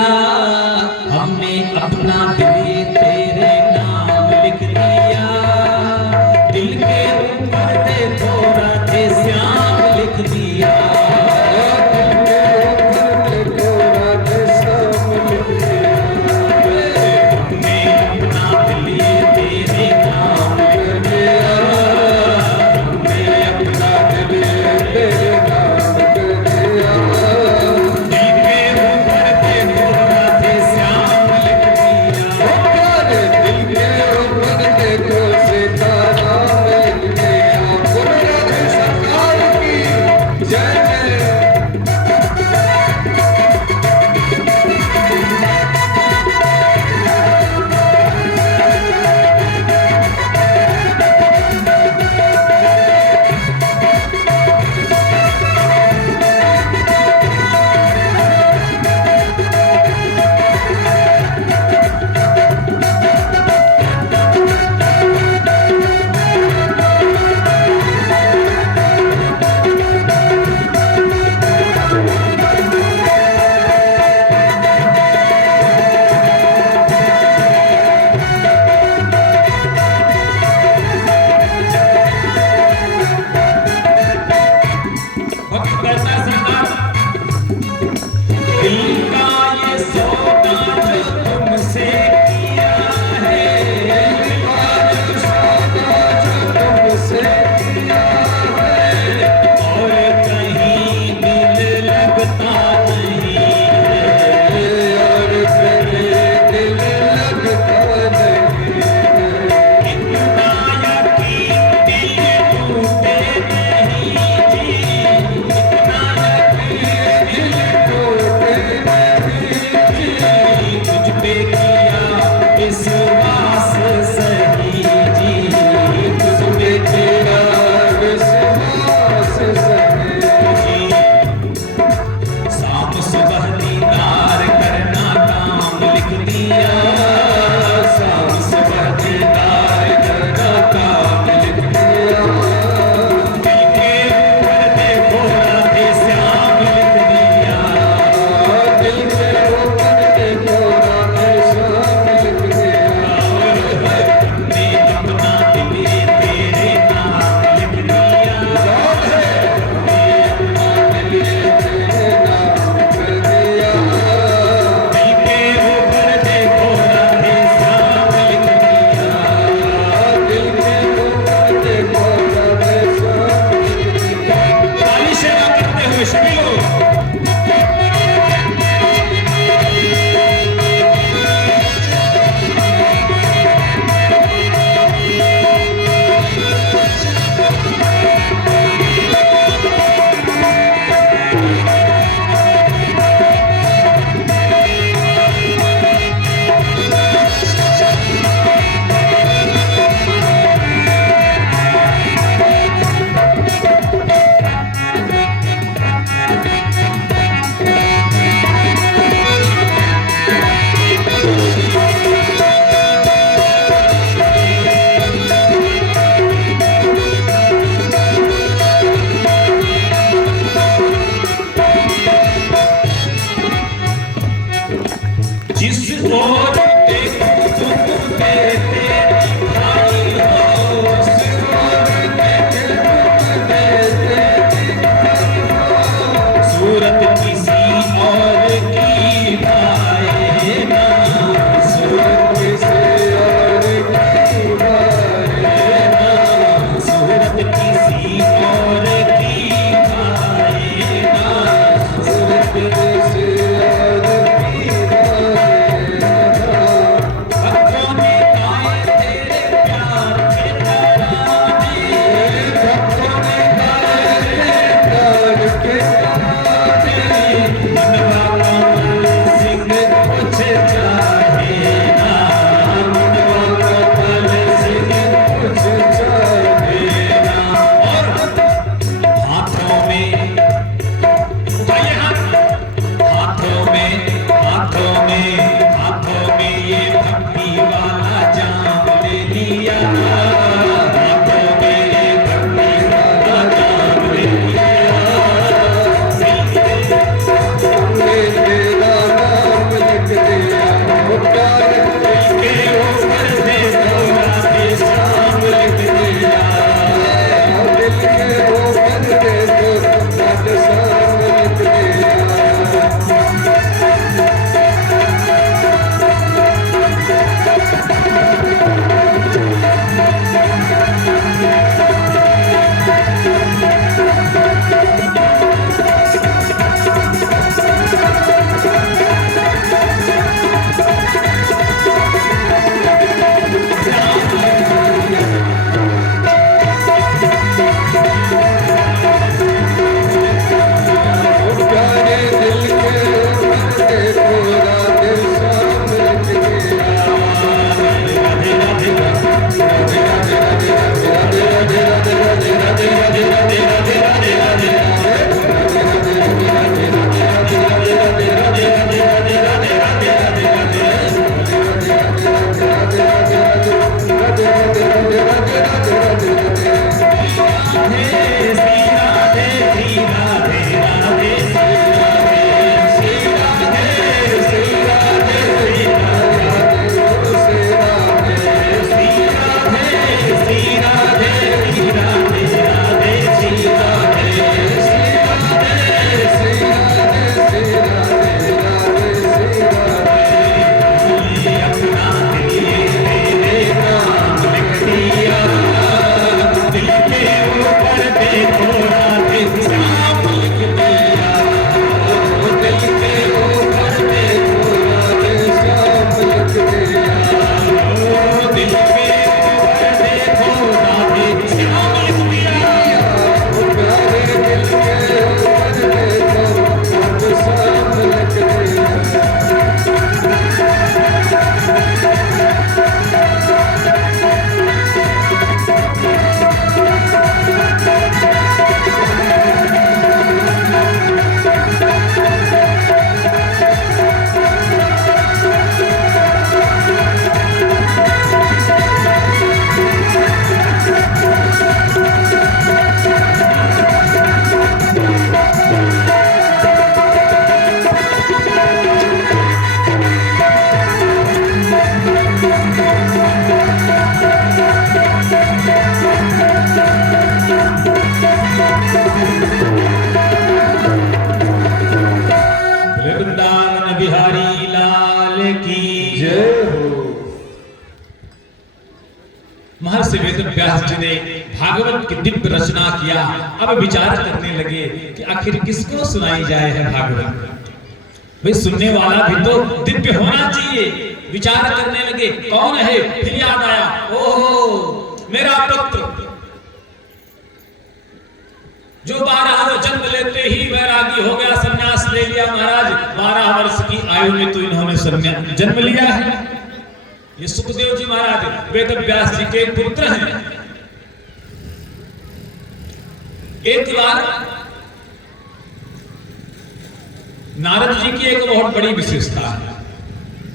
हमने अपना दिल ये तेरे नाम लिख दिया, दिल के ऊपर दे थोड़ा दे श्याम लिख दिया। और देखूं तुम देते भाई हो सूरत किसी और की भाए ना सूरत किसी और की भाए ना सूरत किसी और की भाए ना सूरत किसी और की भाए ना भक्तों ने गाए तेरे प्यार के तराने भक्तों ने गाए तेरे प्यार के मनवा कमल सिंह कुछ चाहे ना मनवा कमल सिंह कुछ चाहे ना और हाथों में उठाइए हाथों में ये भक्ति वाला जाम ले लिया हाथों में ये भक्ति वाला जाम ले लिया तेरा नाम लिख दिया वो प्यार के ऊपर से थोड़ा भी शाम लिख दिया दिल के होकर दे तो रात शाम लिख दिया प्यारे दिल के होकर दे तो रात शाम लिख दिया वृंदावन बिहारी लाल की जय हो महर्षि वेद व्यास जी ने भागवत की दिव्य रचना किया। अब विचार करने लगे कि आखिर किसको सुनाई जाए है भागवत। भाई सुनने वाला भी तो दिव्य होना चाहिए। विचार करने लगे कौन है, फिर याद आया ओहो मेरा पुत्र जो 12 जन्म लेते ही वैरागी हो गया, संन्यास ले लिया। महाराज 12 वर्ष की आयु में तो इन्होंने संन्यास जन्म लिया है। ये सुखदेव जी महाराज वेद व्यास जी के पुत्र हैं। एक बार नारद जी की एक बहुत बड़ी विशेषता है,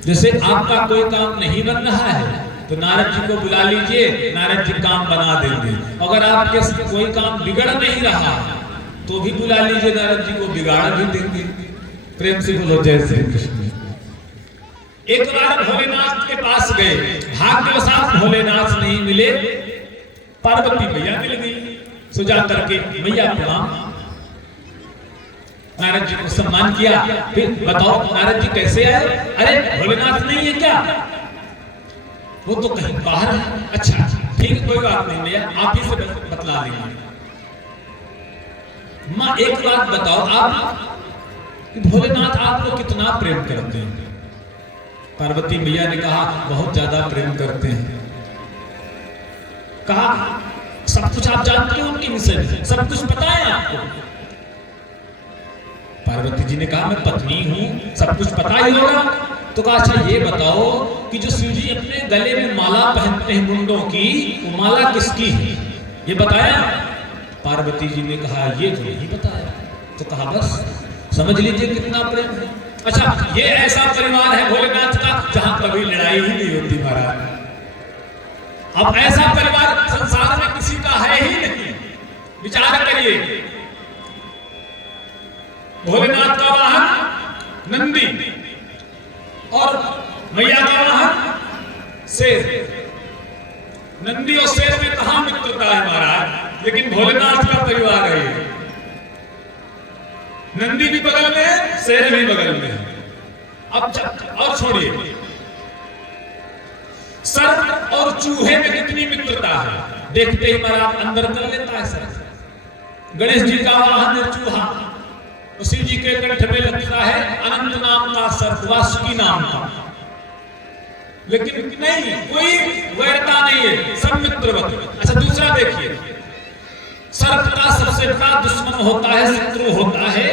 जैसे आपका कोई काम नहीं बन रहा है तो नारद जी को बुला लीजिए, नारद जी काम बना देंगे। अगर आपके कोई काम बिगड़ नहीं रहा तो भी बुला लीजिए, नारद जी को बिगाड़ भी देंगे। प्रेम से बोलो जय श्री कृष्ण। एक बार भोलेनाथ के पास गए, भाग्यवशात भोलेनाथ नहीं मिले, पार्वती मैया मिल गई। सो जा करके मैया प्रणाम, नारद जी को सम्मान किया। फिर बताओ नारद जी कैसे आए? अरे भोलेनाथ नहीं है क्या? वो तो कहीं बाहर है। अच्छा ठीक है, कोई बात नहीं भैया, आप ही से बतला देंगे। माँ एक बात बताओ आप कि भोलेनाथ आपको कितना प्रेम करते हैं? पार्वती मैया ने कहा बहुत ज्यादा प्रेम करते हैं। कहा सब कुछ आप जानते हो उनके विषय में, सब कुछ पता है आपको? पार्वती जी ने कहा मैं पत्नी हूं, सब कुछ पता ही होगा। तो कहा अच्छा ये बताओ कि जो शिव जी अपने गले में माला पहनते हैं मुंडों की, वो माला किसकी है, ये बताया? पार्वती जी ने कहा ये तो नहीं बताया। तो कहा बस समझ लीजिए कितना प्रेम है। अच्छा ये ऐसा परिवार है भोलेनाथ का जहां कभी लड़ाई ही नहीं होती महाराज। अब ऐसा परिवार संसार में किसी का है ही नहीं। विचार करिए, भोलेनाथ का वाहन नंदी और मैया का वाहन शेर। नंदी और शेर में कहां मित्रता है महाराज, लेकिन भोलेनाथ का परिवार है। नंदी भी बगल में है, शेर भी बगल में है। अब और छोड़िए, सर्प और चूहे में कितनी मित्रता है, देखते ही महाराज अंदर कर लेता है सर्प। गणेश जी का वाहन है चूहा, शिव जी के कंठ में लगता है अनंत नाम का सर्प, वासुकी नाम का। लेकिन नहीं, कोई वैरता नहीं है, सब मित्रवत। अच्छा दूसरा देखिए, सर्प का सबसे बड़ा दुश्मन होता है, शत्रु होता है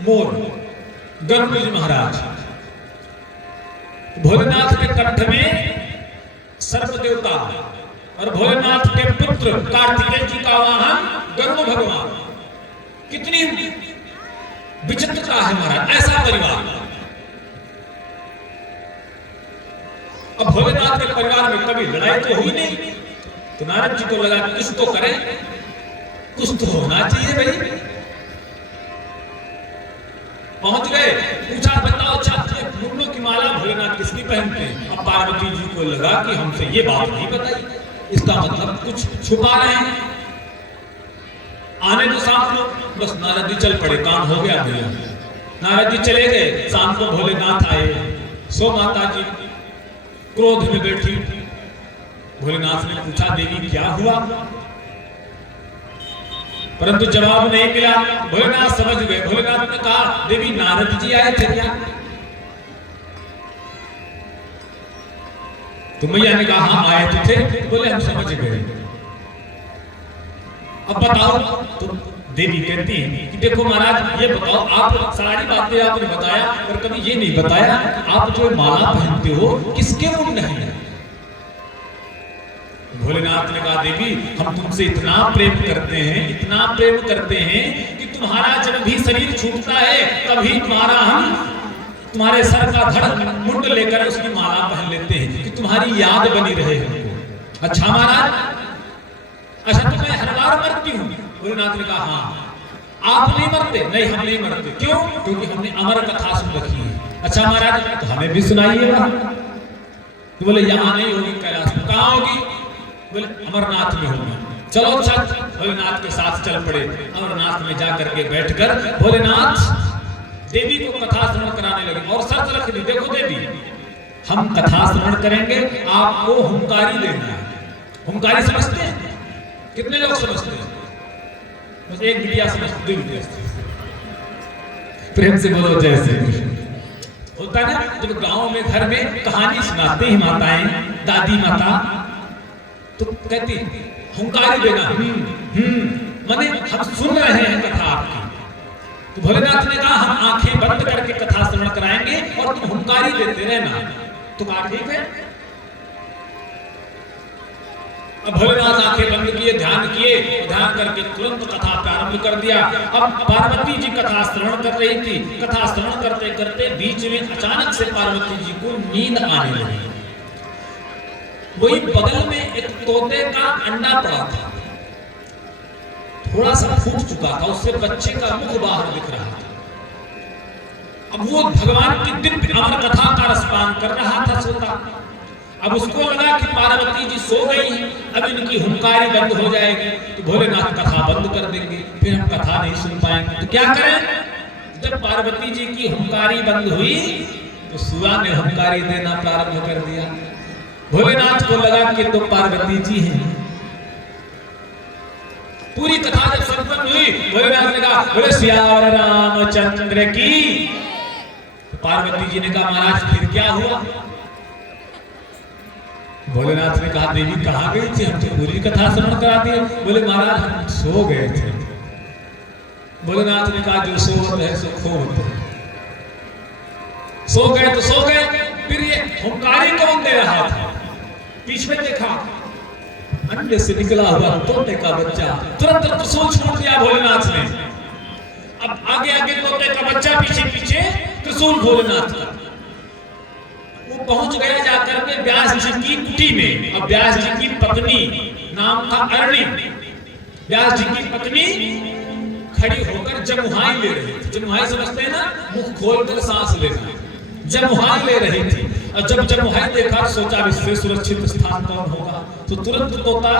मोर, गरुड़ जी महाराज। भोलेनाथ के कंठ में सर्प देवता और भोलेनाथ के पुत्र कार्तिकेय जी का वाहन गरुड़ भगवान। कितनी विचित्रता है महाराज, ऐसा परिवार। अब भोलेनाथ के परिवार में कभी लड़ाई तो हुई नहीं, तो नारद जी को लगा कुछ तो करें, कुछ तो होना चाहिए भाई। पहुंच गए, पूछा बताओ अच्छा मुंडों की माला भोलेनाथ किसकी पहनते हैं? अब पार्वती जी को लगा कि हमसे ये बात नहीं बताई, इसका मतलब कुछ छुपा रहे हैं। आने दो शाम को, बस नारद जी चल पड़े, काम हो गया भैया। नारद जी चले गए, शाम को भोलेनाथ आए। सो माता जी क्रोध में बैठी। भोलेनाथ ने पूछा देवी क्या हुआ, परंतु जवाब नहीं मिला। भोलेनाथ समझ गए। भोलेनाथ ने कहा देवी नारद जी आए थे क्या? तो मैया ने कहा हाँ आए तो थे। बोले हम समझ गए, अब बताओ। तो देवी कहती है कि देखो महाराज ये बताओ, आप सारी बातें आपने बताया और कभी ये नहीं बताया आप जो माला पहनते हो किसके मुंड है? भोलेनाथ ने कहा देवी हम तुमसे इतना प्रेम करते हैं, इतना प्रेम करते हैं कि तुम्हारा जब भी शरीर छूटता है तभी हम तुम्हारे सर का धड़ मुंड लेकर उसकी माला पहन लेते हैं कि तुम्हारी याद बनी रहे हमको। अच्छा महाराज, अच्छा तो मैं हर बार मरती हूँ? भोलेनाथ ने कहा हाँ। आप नहीं मरते? नहीं हम नहीं मरते। क्यों? क्योंकि हमने अमर कथा सुन रखी है। अच्छा महाराज तो हमें भी सुनाइएगा। तो बोले यहाँ नहीं होगी, कैलाश में। कहाँ होगी? बोले अमरनाथ में होगी। चलो अच्छा, भोलेनाथ के साथ चल पड़े। अमरनाथ में जाकर के बैठकर भोलेनाथ देवी को कथा श्रवण कराने लगे और शर्त रख दी, देखो देवी हम कथा श्रवण करेंगे, आपको हुंकारी देना है। हुंकारी समझते हैं? कितने लोग समझते हैं? बस एक बिटिया समझते, दो बिटिया। प्रेम से बोलो जय श्री कृष्ण। होता है ना जब गांव में घर में कहानी सुनाते हैं माताएं, दादी माता, तो कहती हुंकारी देना। माने हम सुन रहे हैं कथा आपकी। तो भोलेनाथ ने कहा हम आंखें बंद करके कथा श्रवण कराएंगे और तुम हुंकारी देते रहना। तो कहा ठीक है। अब भोलेनाथ आंखें बंद किए, ध्यान किए, ध्यान करके तुरंत कथा प्रारंभ कर दिया। अब पार्वती जी कथा श्रवण कर रही थी। कथा श्रवण करते करते बीच में अचानक से पार्वती जी को नींद आने लगी। वही बगल में एक तोते का अंडा पड़ा था, थोड़ा सा फूट चुका था, उससे बच्चे का मुख बाहर दिख रहा था। अब वो भगवान की दिव्य अमर कथा का रसपान कर रहा था श्रोता। अब उसको लगा कि पार्वती जी सो गई हैं, अब इनकी हुंकारी बंद हो जाएगी तो भोलेनाथ कथा बंद कर देंगे, फिर हम कथा नहीं सुन पाएंगे। तो क्या करें? जब पार्वती जी की हुंकारी बंद हुई तो सुआ ने हुंकारी देना प्रारंभ कर दिया। भोलेनाथ को लगा कि तो पार्वती जी हैं। पूरी कथा जब संपन्न हुई, भोलेनाथ ने कहा बोले सियावर रामचंद्र की। तो पार्वती जी ने कहा महाराज फिर क्या हुआ? भोलेनाथ ने कहा देवी कहाँ गई थी? हमसे पूरी कथा श्रवण करा दी। बोले महाराज हम सो गए थे। भोलेनाथ ने कहा जो सोवत है सो खोवत है। सो गए तो सो गए, फिर ये हुंकारी कौन दे रहा था? पीछे देखा अंडे से निकला हुआ तोते का बच्चा, तुरंत त्रिशूल छोड़ दिया भोलेनाथ ने। अब आगे आगे तोते का बच्चा, पीछे पीछे त्रिशूल भोलेनाथ का। वो पहुंच गया जाकर के व्यास जी की कुटी में। अब व्यास जी की पत्नी नाम था अरणी। व्यास जी की पत्नी खड़ी होकर जमुहाई ले रही थी। जमुहाई समझते हैं ना, मुख खोलकर सांस लेना। जमुहाई ले रही थी और जब जमुहाई देखा सोचा इससे सुरक्षित स्थान कौन होगा, तो तुरंत तोता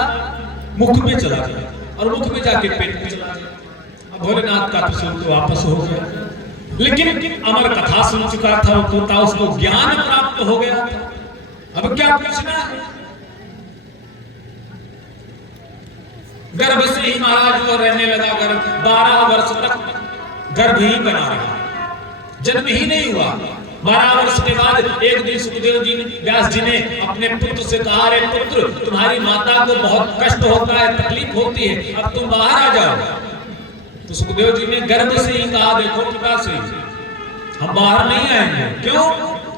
मुख में चला गया और मुख में जाके पेट में चला गया। अब भोलेनाथ का त्रिशूल तो वापस हो गया, लेकिन अमर कथा सुन चुका था वो तोता, उसको ज्ञान प्राप्त हो गया था। अब क्या पूछना है? गर्भ से ही महाराज वो रहने लगा। गर्भ 12 वर्ष तक गर्भ ही बना रहा, जन्म ही नहीं हुआ। 12 वर्ष के बाद एक दिन सुखदेव जी ने, व्यास जी ने अपने पुत्र से कहा रे पुत्र तुम्हारी माता को बहुत कष्ट होता है, तकलीफ होती है, अब तुम बाहर आ जाओ। तो सुखदेव जी ने गर्भ से ही कहा देखो पिता से हम बाहर नहीं आएंगे। क्यों?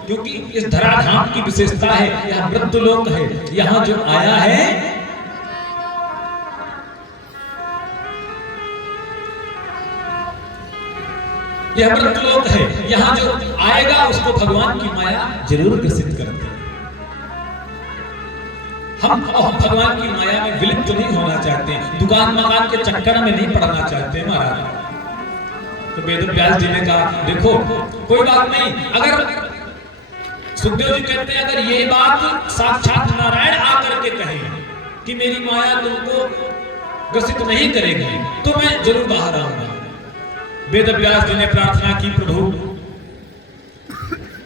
क्योंकि इस धराधाम की विशेषता है, यह मृत्युलोक है। यहाँ जो आया है यह मृत्युलोक है, यहाँ जो आएगा उसको भगवान की माया जरूर ग्रसित करती है। हम भगवान की माया में विलिप्त नहीं होना चाहते, दुकान मकान के चक्कर में नहीं पड़ना चाहते महाराज। तो वेद व्यास जी ने कहा देखो कोई बात नहीं, अगर सुखदेव जी कहते हैं अगर ये बात साक्षात नारायण आकर के कहें कि मेरी माया तुमको ग्रसित नहीं करेगी तो मैं जरूर बाहर आऊंगा। वेद व्यास जी ने प्रार्थना की प्रभु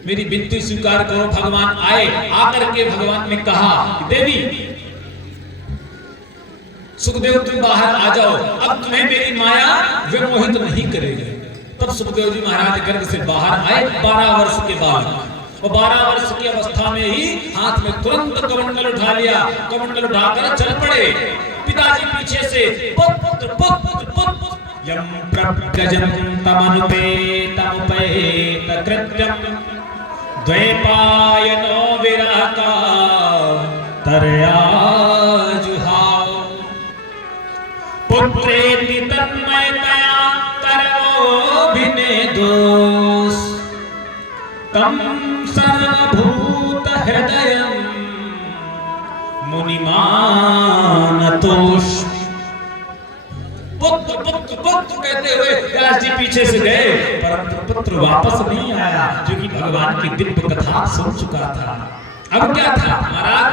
मेरी विनती स्वीकार करो। भगवान आए, आकर के भगवान ने कहा कि देवी सुखदेव तुम बाहर आ जाओ, अब तुम्हें मेरी माया विमोहित नहीं करेगी। तब सुखदेव जी महाराज गर्भ से बाहर आए 12 वर्ष के बाद, और 12 वर्ष की अवस्था में ही हाथ में तुरंत कमंडल उठा लिया। कमंडल उठाकर चल पड़े। पिताजी पीछे से पुत्र पुत्र पुत्र यम प्रव्रजन्तमनुपेतमुपेत कृत्यं द्वैपायनो विराका तरया जुहाव पुत्रेति तन्मयतया तरवोऽभिनेदोस् तं सर्वभूत हृदयं मुनिमानतोष। पुत्र पुत्र पुत्र कहते हुए व्यास जी पीछे से गए, परंतु पुत्र वापस नहीं आया, जो कि भगवान की दिव्य कथा सुन चुका था। अब क्या था महाराज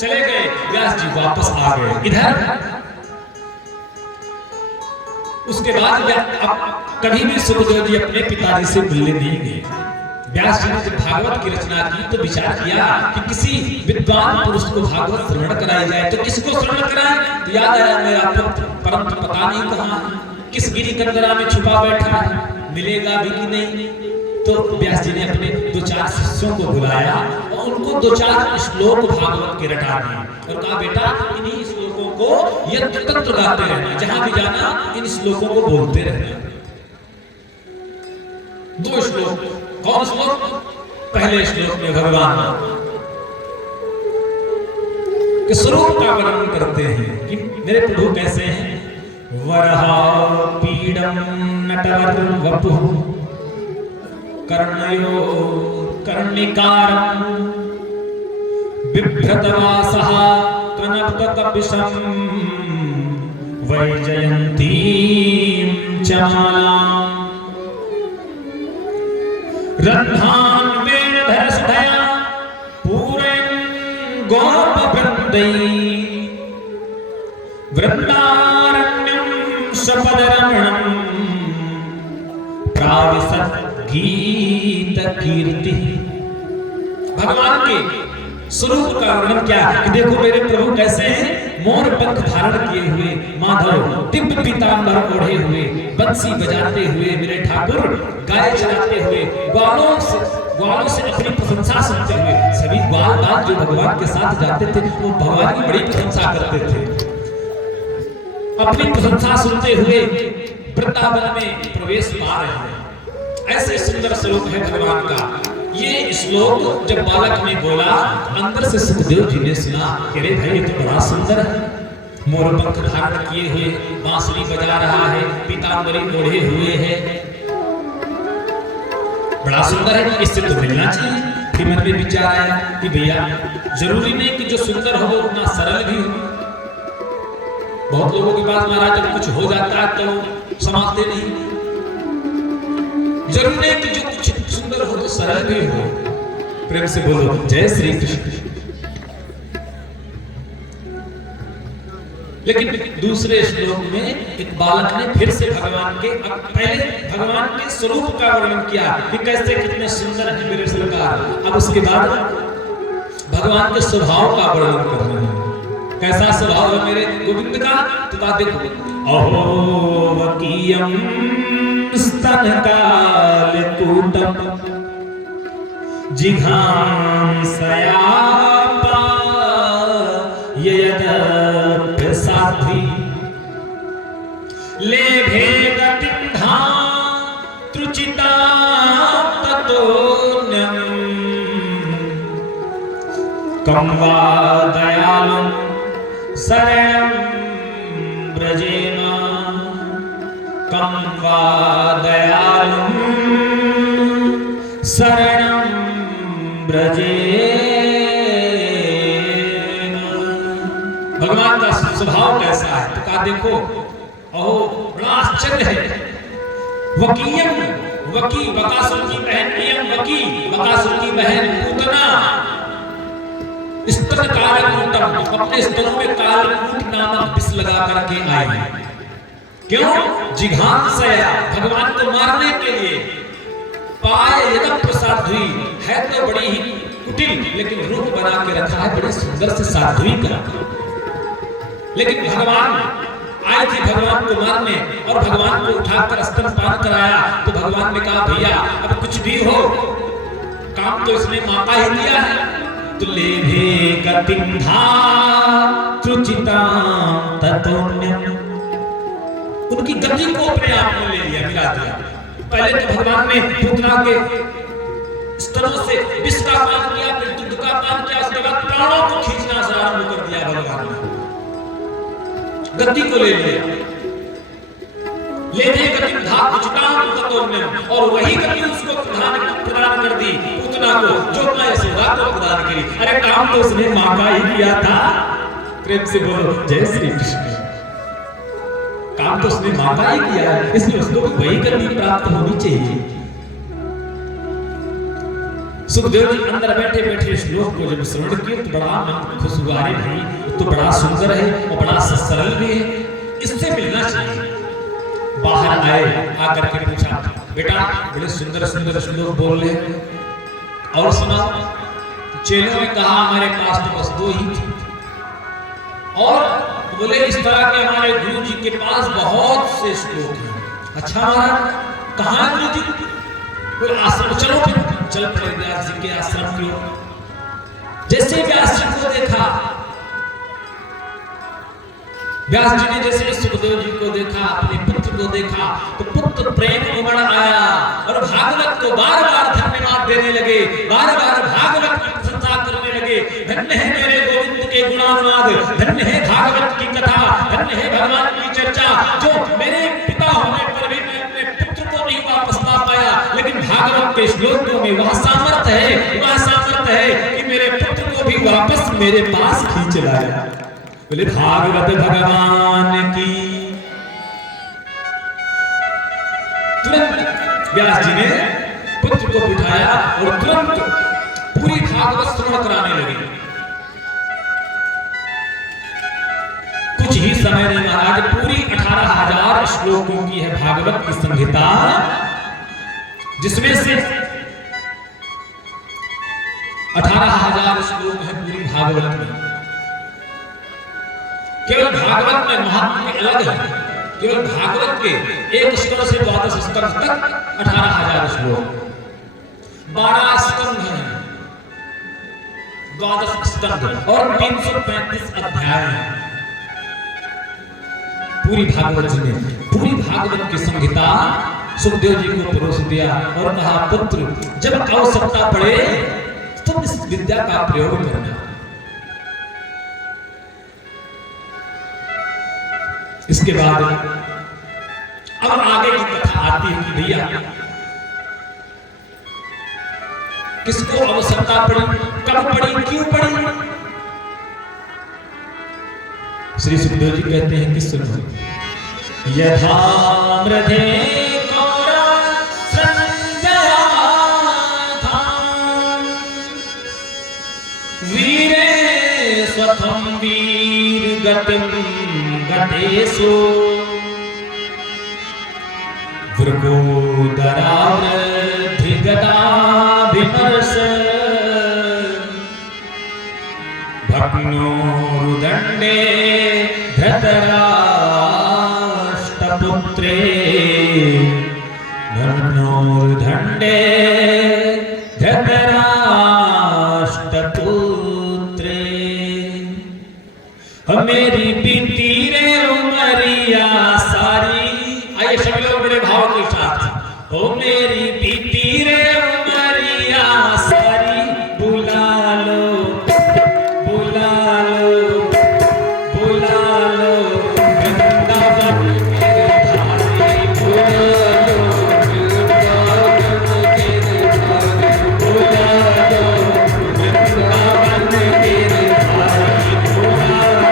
चले गए, व्यास जी वापस आ गए इधर। उसके बाद अब कभी भी सुखदेव जी अपने पिताजी से मिलने नहीं गए। व्यास जी ने जब भागवत की रचना की तो विचार किया कि किसी विद्वान पुरुष को भागवत श्रवण कराई जाए, तो किसको श्रवण कराएं? तो याद आया मेरा पुत्र, परंतु पता नहीं कहाँ है, किस गिरी कंदरा में छुपा बैठा है, मिलेगा भी कि नहीं। तो व्यास जी ने अपने 2-4 शिष्यों को बुलाया और उनको 2-4 श्लोक भागवत के रटा दिए और कहा बेटा इन्हीं श्लोकों को यत्र तत्र गाते रहना, जहां भी जाना इन श्लोकों को बोलते रहना। 2 श्लोक। कौन श्लोक? पहले श्लोक में भगवान के स्वरूप का वर्णन करते हैं कि मेरे प्रभु कैसे हैं। वरहा पीडम नटवर वपुः कर्णयो कर्णिकारं बिभ्रतवासः कनककपिशं वैजयन्तीं च मालाम्। रन्धान वेणधर सुधया पूरयन् गोपवृन्दै वृन्दारण्यं सपदरमणं प्राविशत् गीतकीर्ति। भगवान के स्वरूप का वर्णन क्या कि देखो मेरे प्रभु कैसे हैं, मोर पंख धारण किए हुए माधव दिव्य पीतांबर ओढ़े हुए बंसी बजाते हुए मेरे ठाकुर गाय चराते हुए ग्वालों से अपनी प्रशंसा सुनते हुए। सभी ग्वाल बाल जो भगवान के साथ जाते थे वो भगवान की बड़ी प्रशंसा करते थे। अपनी प्रशंसा सुनते हुए वृंदावन में प्रवेश पा रहे हैं। ऐसे सुंदर स्वरूप है भगवान का। ये श्लोक जब बालक ने बोला, अंदर से सुखदेव जी ने सुना कि अरे भाई ये तो बड़ा सुंदर है, मोर पंख धारण किए हुए बांसुरी बजा रहा है, पीतांबरी ओढ़े हुए है, बड़ा सुंदर है, इससे तो मिलना चाहिए। फिर मन में विचार आया कि भैया जरूरी नहीं कि जो सुंदर हो वो उतना सरल भी हो। बहुत लोगों के पास महाराज जब कुछ हो जाता है तो समाते नहीं। जरूरी नहीं कि जो कुछ सुंदर हो तो सरल भी हो। प्रेम से बोलो जय श्री कृष्ण। लेकिन दूसरे श्लोक में एक बालक ने फिर से भगवान के, पहले भगवान के स्वरूप का वर्णन किया कि कैसे कितने सुंदर हैं मेरे सरकार। अब उसके बाद भगवान के स्वभाव का वर्णन कर रहे हैं। कैसा स्वभाव है मेरे गोविंद का, तो बात देखो। अहो वकीयम स्तन कालकूटम जिघांसया पाययद साध्वी लेभे गतिं धातृचिता ततोऽन्यं कं वा दयालुं शरणं व्रजेम कं वा दयालुं शरणं व्रजेम। भगवान का स्वभाव कैसा है तो कहा देखो, अहो बड़ा आश्चर्य है। वकीयम, वकी बकासुर की बहन, नियम वकी बकासुर की बहन पूतना स्तन कालकूटम, अपने स्तनों में कालकूट नामक विष लगा करके आई। क्यों? जिघांसया, भगवान को मारने के लिए। पाय यदम प्रसाद हुई है तो बड़ी ही कुटिल, लेकिन रूप बना के रखा है बड़े सुंदर से साध्वी का। लेकिन भगवान आए थे भगवान को मारने और भगवान को उठाकर स्तनपान कराया तो भगवान ने कहा भैया अब कुछ भी हो, काम तो इसने माँ का ही दिया है। तो लेभे गतिं धातृचितां ततोऽन्यं, उनकी गति को अपने आप में ले लिया, मिला दिया। पहले तो भगवान ने पूतना के स्तनों से विष का पान किया, फिर दूध का पान किया, उसके बाद प्राणों को खींचना आरंभ कर दिया भगवान ने। गति को ले लिया। लेभे गतिं धातृचितां ततोऽन्यं, और वही गति उसको प्रदान कर दी पूतना को, जो अपना यशोदा को प्रदान करी। अरे काम तो उसने माँ का ही किया था। प्रेम से बोलो जय श्री कृष्ण। काम तो उसने माँ का ही किया है, इसलिए उसको वही गति प्राप्त होनी चाहिए। सुखदेव जी अंदर बैठे बैठे श्लोक को जब श्रवण किए तो बड़ा मन खुश हुआ। अरे भाई तो बड़ा सुंदर है और बड़ा सरल भी है, इससे मिलना चाहिए। बाहर आए, आकर के पूछा बेटा बड़े सुंदर सुंदर श्लोक बोल रहे और सुना। चेलों ने कहा हमारे पास तो बस दो ही थे, और बोले इस तरह के हमारे गुरु जी के पास बहुत से श्लोक हैं। अच्छा महाराज कहाँ गुरु जी? बोले आश्रम चलो। फिर चल पड़े व्यास जी के आश्रम की ओर। जैसे व्यास जी को देखा, व्यास जी ने जैसे सुखदेव जी को देखा, अपने पुत्र को देखा, तो पुत्र प्रेम उमड़ आया और भागवत को बार बार धन्यवाद देने लगे, बार बार भागवत की प्रशंसा करने लगे। धन्य है मेरे गोविंद के गुणानुवाद, धन्य है भागवत की कथा, धन्य है भगवान की चर्चा, जो मेरे पिता होने पर भी मैं अपने पुत्र को नहीं वापस ला पाया, लेकिन भागवत के श्लोकों में वह सामर्थ्य है, वह सामर्थ्य है कि मेरे पुत्र को भी वापस मेरे पास खींच लाया। बोले भागवत भगवान की। तुरंत व्यास जी ने पुत्र को बिठाया और तुरंत पूरी भागवत श्रवण कराने लगे। कुछ ही समय में महाराज पूरी 18,000 श्लोकों की है भागवत की संहिता, जिसमें से 18,000 श्लोक है पूरी भागवत में। केवल भागवत में महात्म्य अलग है। केवल भागवत के एक स्तर से 12 स्तर तक 18,000 श्लोक, 12 स्कंध हैं, 12 स्कंध और 335 अध्याय हैं पूरी भागवत जी में। पूरी भागवत की संहिता सुखदेव जी को परोस दिया और कहा, पुत्र जब आवश्यकता पड़े तुम इस विद्या का प्रयोग करना। इसके बाद अब आगे की कथा आती है कि भैया किसको आवश्यकता पड़ी, कब पड़ी, क्यों पड़ी। श्री सुखदेव जी कहते हैं कि सुनो, यथा मृधे कौरा संजया था वीरे स्वथम वीर गतिम गतेषु भृगोदरावृद्धिगदाभिमर्श भग्नोरुदण्डे धृतराष्ट्रपुत्रे भग्नोरुदण्डे धृतराष्ट्रपुत्रे। मेरी बीती रे उमरिया सारी, आइए सभी लोग मेरे भाव के साथ, ओ मेरी बीती रे उमरिया सारी, बुला लो बुला लो बुला लो वृंदावन के धारी, बुला लो वृंदावन के धारी, बुला लो वृंदावन के धारी, बुला लो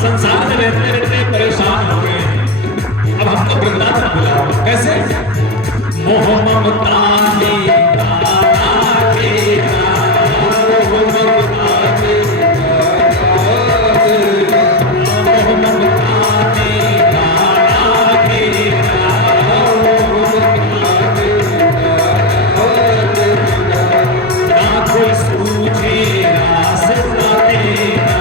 संसार में रहते रहते परेशान हो गए, अब हमको वृंदावन बुलाओ। कैसे? मोह ममता ने दाना तेरा, मोह ममता ने मोह ममता ने दाना तेरा, ना कोई सूझे रास्ता तेरा,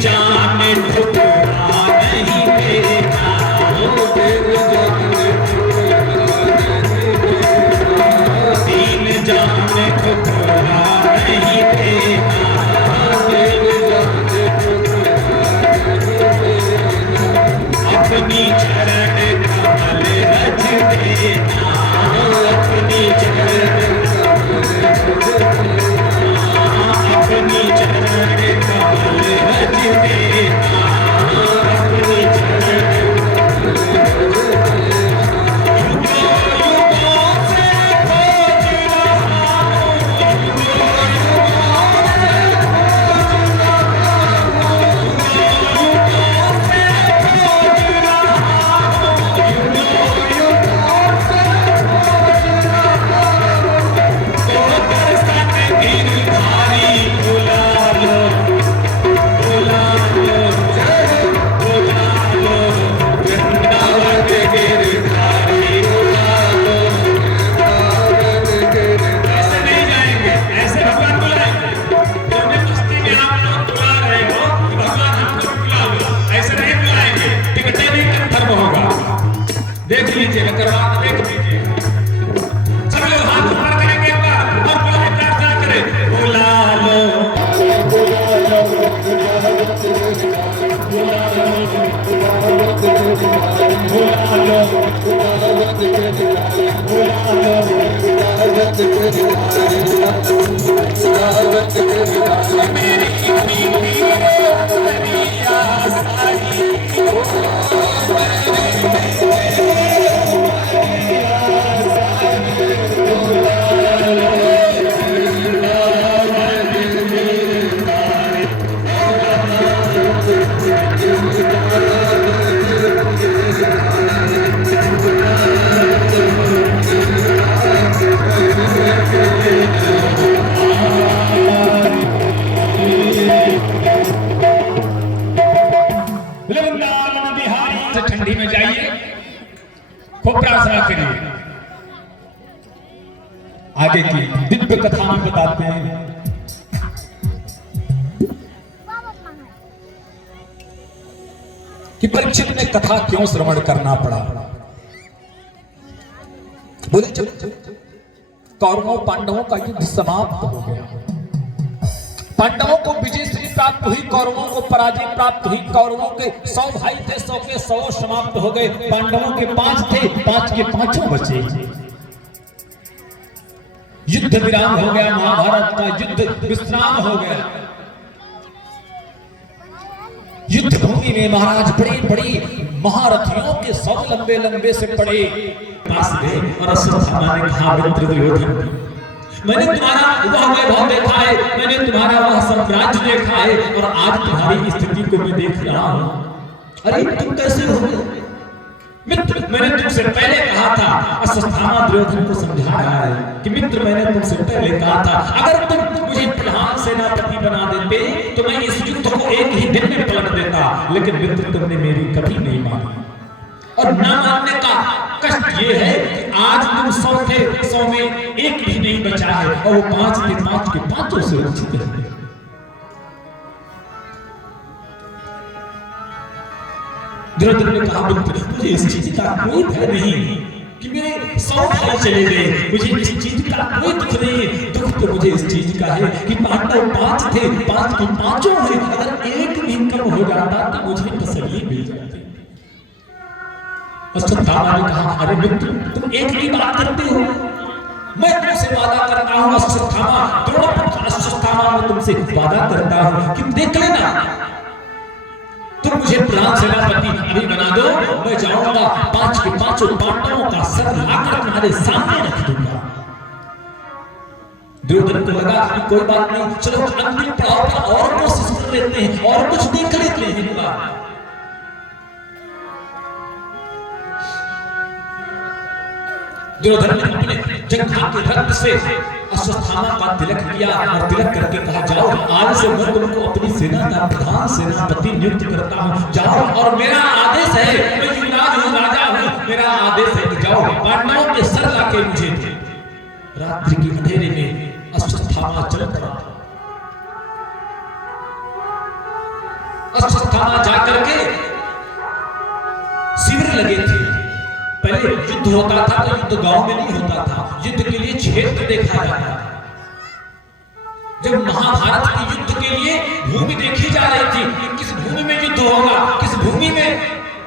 जान ठुकरा नहीं देना, दिल जान ठुकरा नहीं देना, दीन जान ठुकरा नहीं देना, अपनी चरण कमल रच देना, अपनी चरण अपनी चरण कमल रच देना, अपनी चरण युगों से खोज रहा देख लीजिए, करवा देख लीजिए, सब लोग हाथ ऊपर करेंगे एक बार और बुलाए प्रार्थना करें, बुला लो ठंडी में जाइए, खूब प्रार्थना करिए। आगे की दिव्य कथा में बताते हैं कि परीक्षित ने कथा क्यों श्रवण करना पड़ा। बोले चलो, कौरवों पांडवों का युद्ध समाप्त हो गया, पांडवों को विजय श्री प्राप्त हुई, कौरवों को पराजय प्राप्त हुई। कौरवों के 100 भाई थे, 100 के 100 समाप्त हो गए। पांडवों के 5 थे, 5 के 5 बचे। युद्ध विराम हो गया, महाभारत का युद्ध विश्राम हो गया। युद्ध भूमि में महाराज बड़े बड़े महारथियों के 100 लंबे लंबे से पड़े पास गए और अश्वत्थामा ने कहा, मित्र दुर्योधन, मैंने तुम्हारा वह वैभव देखा है, मैंने तुम्हारा वह साम्राज्य देखा है और आज तुम्हारी स्थिति को मैं देख रहा हूं। अरे तुम कैसे हो मित्र? मैंने तुमसे पहले कहा था, अश्वत्थामा दुर्योधन को समझा रहा है कि मित्र मैंने तुमसे पहले कहा था, अगर तुम मुझे प्रधान सेनापति बना देते तो मैं इस युद्ध को एक ही दिन में पलट देता, लेकिन मित्र तुमने मेरी कभी नहीं मानी। और न मानने का कष्ट ये है कि आज तुम 100 थे, 100 में एक भी नहीं बचा है और वो 5 थे, 5 के 5 सुरक्षित है। दुर्योधन ने कहा, मित्र मुझे इस चीज का कोई भय नहीं कि मेरे 100 भाई चले गए, मुझे इस चीज का कोई दुख नहीं। दुख तो मुझे इस चीज का है कि पांडव 5 थे, 5 के 5 हुए, अगर एक भी कम हो जाता तो मुझे तसल्ली मिल जाती। अश्वत्थामा ने कहा, अरे मित्र तुम एक ही बात करते हो, मैं तुमसे वादा करता हूं अश्वत्थामा, द्रोणपुत्र अश्वत्थामा, मैं तुमसे वादा करता हूं कि देख लेना, तुम मुझे प्रधान सेनापति अभी बना दो, मैं जाऊंगा 5 के 5 पांडवों का सर लाकर तुम्हारे सामने रख दूंगा। दुर्योधन को लगा कि कोई बात नहीं, चलो अंतिम पड़ाव पर और कोशिश कर लेते हैं और कुछ देख लेते हैं। दुर्योधन ने अपने जंघा के रक्त से अश्वत्थामा का तिलक किया और तिलक करके कहा, जाओ आज से मैं तुमको अपनी सेना का प्रधान सेनापति नियुक्त करता हूं, जाओ और मेरा आदेश है, मैं युवराज हूं, राजा हूं, मेरा आदेश है कि जाओ पांडवों के सर लाके मुझे दे। रात्रि के अंधेरे में अश्वत्थामा चल पड़ा। अश्वत्थामा जाकर के शिविर लगे थे। पहले युद्ध होता था तो युद्ध गांव में नहीं होता था, युद्ध के लिए क्षेत्र देखा जाता था। जब महाभारत के युद्ध के लिए भूमि देखी जा रही थी कि किस भूमि में युद्ध होगा, किस भूमि में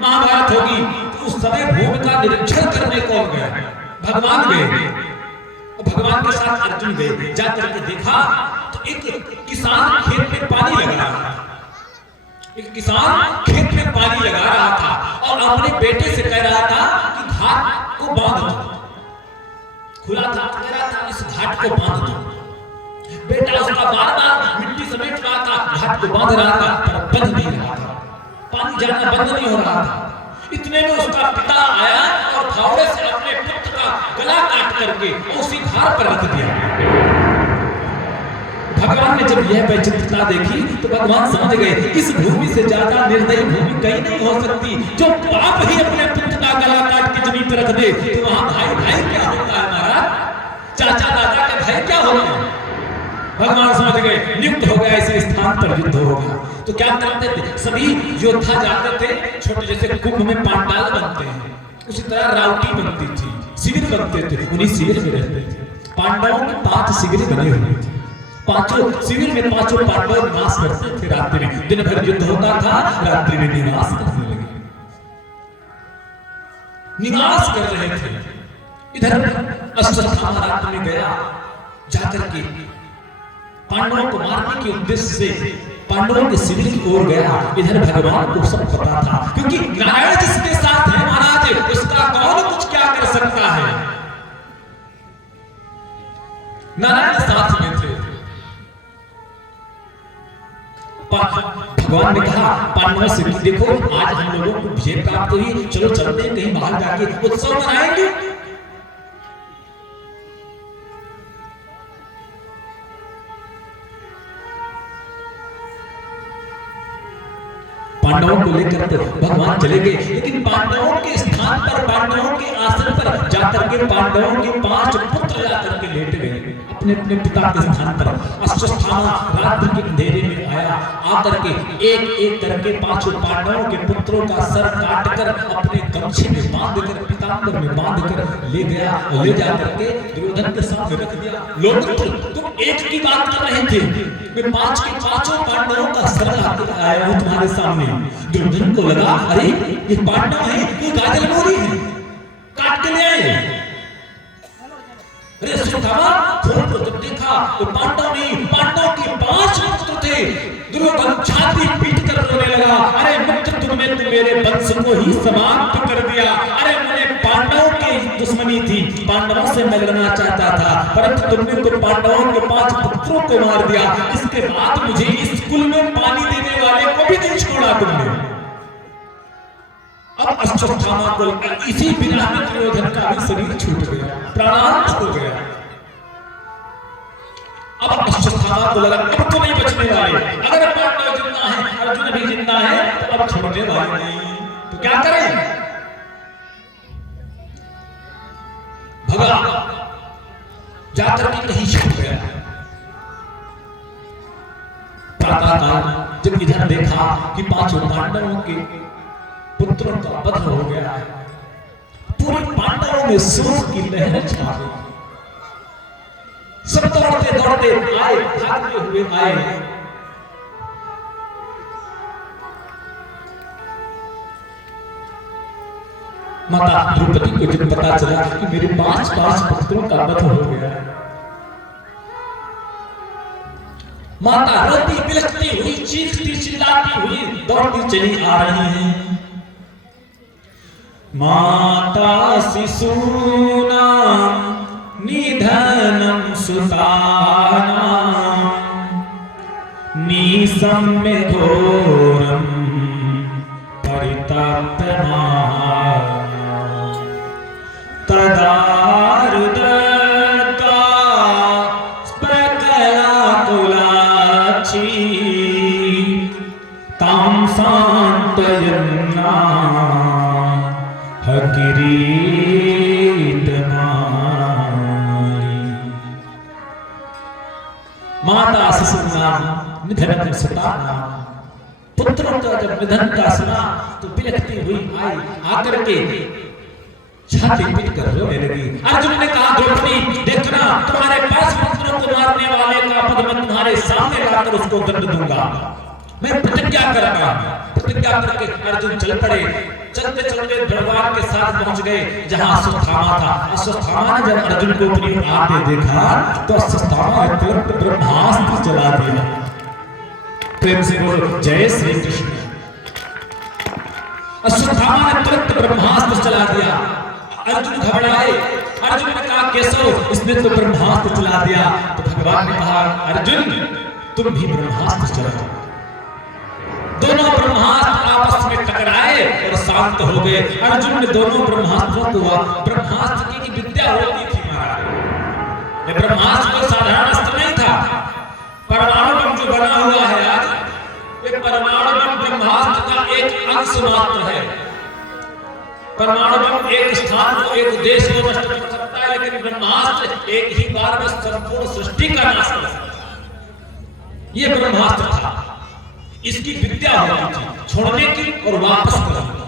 महाभारत होगी, तो उस समय भूमि का निरीक्षण करने कौन गया? भगवान गए। और भगवान के साथ अर्जुन गए। जाकर के देखा तो एक किसान खेत में पानी लगा रहा था। एक किसान खेत में पानी लगा रहा था और अपने बेटे से कह रहा था कि घाट को बांध दो। खुला था, कह रहा था इस घाट को बांध दो। बेटा उसका बार बार मिट्टी समेट रहा था, घाट को बांध रहा था, पर बंद नहीं रहा था, पानी जाना बंद नहीं हो रहा था। इतने में उसका पिता आया और फावड़े से अपने पुत्र का गला काट करके उसी धार पर रख दिया। भगवान ने जब यह वैचित्रता देखी तो भगवान समझ गए इस भूमि से ज्यादा निर्दयी भूमि कहीं नहीं हो सकती। जो बाप ही अपने पुत्र का गला काट के जमीन पर रख दे तो वहां भाई भाई क्या होता है महाराज? चाचा दादा के भाई क्या होते हैं? भगवान समझ गए नियुक्त हो गया, इसी स्थान पर युद्ध होगा। तो क्या करते थे? सभी योद्धा जाते थे, छोटे जैसे कुंभ में पांडाल बनते हैं उसी तरह राउटी बनती थी, शिविर बनते थे, उन्हीं शिविर में रहते थे। पांडवों के 5 शिविर बने हुए थे। पांचों शिविर में पांचों पांडव निवास करते थे। रात्रि में दिन भर युद्ध होता था, रात्रि में निवास करने लगे, निवास कर रहे थे। इधर अश्वत्थामा रात्रि में गया, जाकर के पांडवों को मारने के उद्देश्य से पांडवों के शिविर की ओर गया। इधर भगवान को सब पता था, क्योंकि नारायण जिसके साथ है महाराज उसका कौन कुछ क्या कर सकता है। नारायण साथ में थे। भगवान ने कहा पांडवों से कि देखो आज हम लोगों को विजय प्राप्त हुई, चलो चलते हैं कहीं बाहर जाके उत्सव मनाएंगे। पांडवों को लेकर तो भगवान चले गए, लेकिन पांडवों के स्थान पर, पांडवों के आसन पर जाकर के पांडवों के 5 पुत्र जाकर के लेट गए अपने अपने पिता के स्थान पर। अश्वत्थामा रात्रि के अंधेरे में आया, आकर के एक एक करके 5 पांडवों के पुत्रों का सर काट कर अपने गमछे में बांध कर, पीतांबर में बांध कर ले गया और ले जाकर के दुर्योधन के सामने रख दिया। लोग तुम एक की बात कर रहे थे, मैं 5 के 5 पांडवों का सर लाकर आया हूं तुम्हारे सामने। दुर्योधन को लगा अरे ये पांडव है, ये गाजर मोरी है, काट के ले आए। अरे अश्वत्थामा खोल कर जब देखा तो पांडव नहीं, पांडव के 5 पुत्र थे। दुर्योधन छाती पीट कर रोने लगा, अरे मित्र तुमने तो मेरे वंश को ही समाप्त कर दिया। अरे मैंने पांडवों की दुश्मनी थी, पांडवों से मैं लड़ना चाहता था, परंतु तुमने तो पांडवों के 5 पुत्रों को मार दिया। इसके बाद मुझे इस कुल में पानी देने वाले को भी नहीं छोड़ा तुमने। अब अश्वत्थामा को इसी बिना में दुर्योधन का भी शरीर छूट गया, प्राणांत हो गया। अब अश्वत्थामा को लगा अब तो नहीं बचने वाले, अगर पांडव जिंदा है, अर्जुन भी जिंदा है, तो अब छोड़ने वाले नहीं, तो क्या करें? भगा जाकर के कहीं छुप गया। प्रातःकाल जब इधर देखा कि 5 पांडवों के पुत्रों का वध हो गया है, पूरे पांडवों में शोक की लहर छा गई। सब दौड़ते दौड़ते आए, भागते हुए आए। माता द्रौपदी को जब पता चला कि मेरे 5 पुत्रों का वध हो गया है, माता रोती बिलखती हुई, चीखती चिल्लाती हुई दौड़ती चली आ रही है। माता शिशूनां निधनं सुतानां निसम्य घोरं परितप्तमा तदा रुदता स्पृकलाकुलाक्षी तां सान्त्वयन्ना माता शिशूनां निधनं सुतानां पुत्रों का जब निधन का सुना तो बिलखती हुई आई, आकर के छाती पीट कर रोने लगी। अर्जुन ने कहा द्रौपदी देखना, तुम्हारे 5 पुत्रों को मारने वाले का पद मैं तुम्हारे सामने लाकर उसको दंड दूंगा। मैं प्रतिज्ञा करता हूं। प्रतिज्ञा करके अर्जुन चल पड़े। चलते चलते भगवान के साथ पहुंच गए जहां अश्वत्थामा था। अश्वत्थामा ने जब अर्जुन को अपनी ओर आते देखा तो अश्वत्थामा ने तुरंत ब्रह्मास्त्र चला दिया। प्रेम से बोलो जय श्री कृष्ण। अश्वत्थामा ने तुरंत ब्रह्मास्त्र चला दिया। अर्जुन घबराए। अर्जुन ने कहा केशव इसने तो ब्रह्मास्त्र चला दिया। तो भगवान ने कहा अर्जुन तुम भी ब्रह्मास्त्र चलाओ। दोनों ब्रह्मास्त्र आपस में टकराए और शांत हो गए। अर्जुन ने दोनों ब्रह्मास्त्रों को, ब्रह्मास्त्र की विद्या होती थी महाराज, ये ब्रह्मास्त्र कोई साधारण अस्त्र नहीं था। परमाणु बम जो बना हुआ है आज, ये परमाणु बम ब्रह्मास्त्र का एक अंश मात्र है। परमाणु बम एक स्थान को, एक देश को नष्ट कर सकता है, लेकिन ब्रह्मास्त्र एक ही बार में संपूर्ण सृष्टि का नाश कर सकता है। ये ब्रह्मास्त्र था। इसकी विद्या होती थी छोड़ने की और वापस करने की।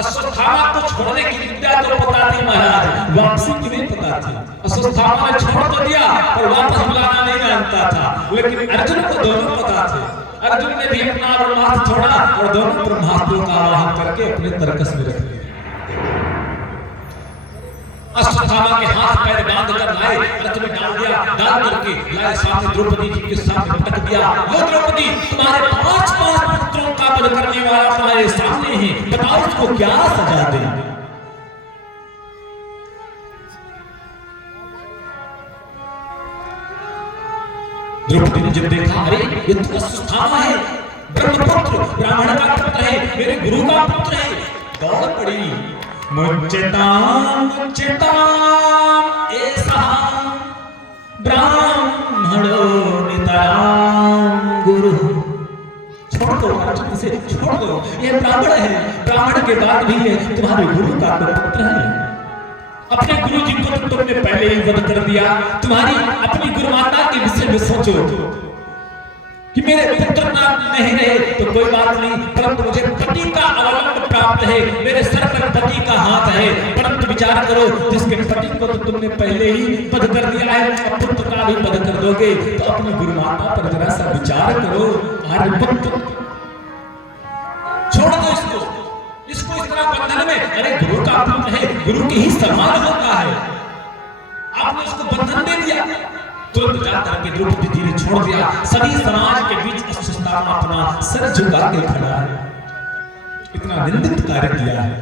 अश्वत्थामा को छोड़ने की विद्या तो पता थी महाराज, वापसी की नहीं पता थी। अश्वत्थामा ने छोड़ तो दिया पर वापस बुलाना नहीं जानता था, लेकिन अर्जुन को दोनों पता थे। अर्जुन ने भी अपना ब्रह्मास्त्र छोड़ा और दोनों ब्रह्मास्त्रों का आवाहन करके अपने तरकस में रख दिया। अश्वत्थामा के हाथ पैर बांध कर लाए, रथ में डाल दिया, डाल करके लाए सामने द्रौपदी जी के सामने रख दिया। लो द्रौपदी तुम्हारे 5 पुत्रों का वध करने वाला तुम्हारे सामने है, बताओ उसको क्या सजा दें। द्रौपदी ने जब देखा अरे ये तो अश्वत्थामा है, ब्रह्मपुत्र, ब्राह्मण का पुत्र है, मेरे गुरु का पुत्र है, दौड़ पड़ी। मुच्यताम ऐसा ब्राह्मणो नितराम गुरु। छोड़ दो अर्जुन, इसे छोड़ दो, ये ब्राह्मण है, ब्राह्मण के बाद भी ये तुम्हारे गुरु का पुत्र है। अपने गुरु जी को तो तुमने पहले ही वध कर दिया। तुम्हारी अपनी गुरु माता के विषय में सोचो कि मेरे पुत्र नाम नहीं रहे तो कोई बात नहीं, परंतु मुझे पति का अवलंब प्राप्त है, मेरे सर पर पति का हाथ है। परंतु विचार करो जिसके पति को तो तुमने पहले ही वध कर दिया है, अब पुत्र का भी वध कर दोगे तो अपनी गुरु माता पर जरा सा विचार करो। आर्यपुत्र छोड़ दो इसको, इसको इस तरह बंधन में, अरे गुरु का पुत्र है, गुरु के ही समान होता है, आपने उसको बंधन दे दिया। तुरंत जाकर के द्रौपदी जी ने छोड़ दिया। सभी समाज के बीच अश्वत्थामा अपना सर झुका के खड़ा है। इतना निंदित कार्य किया है।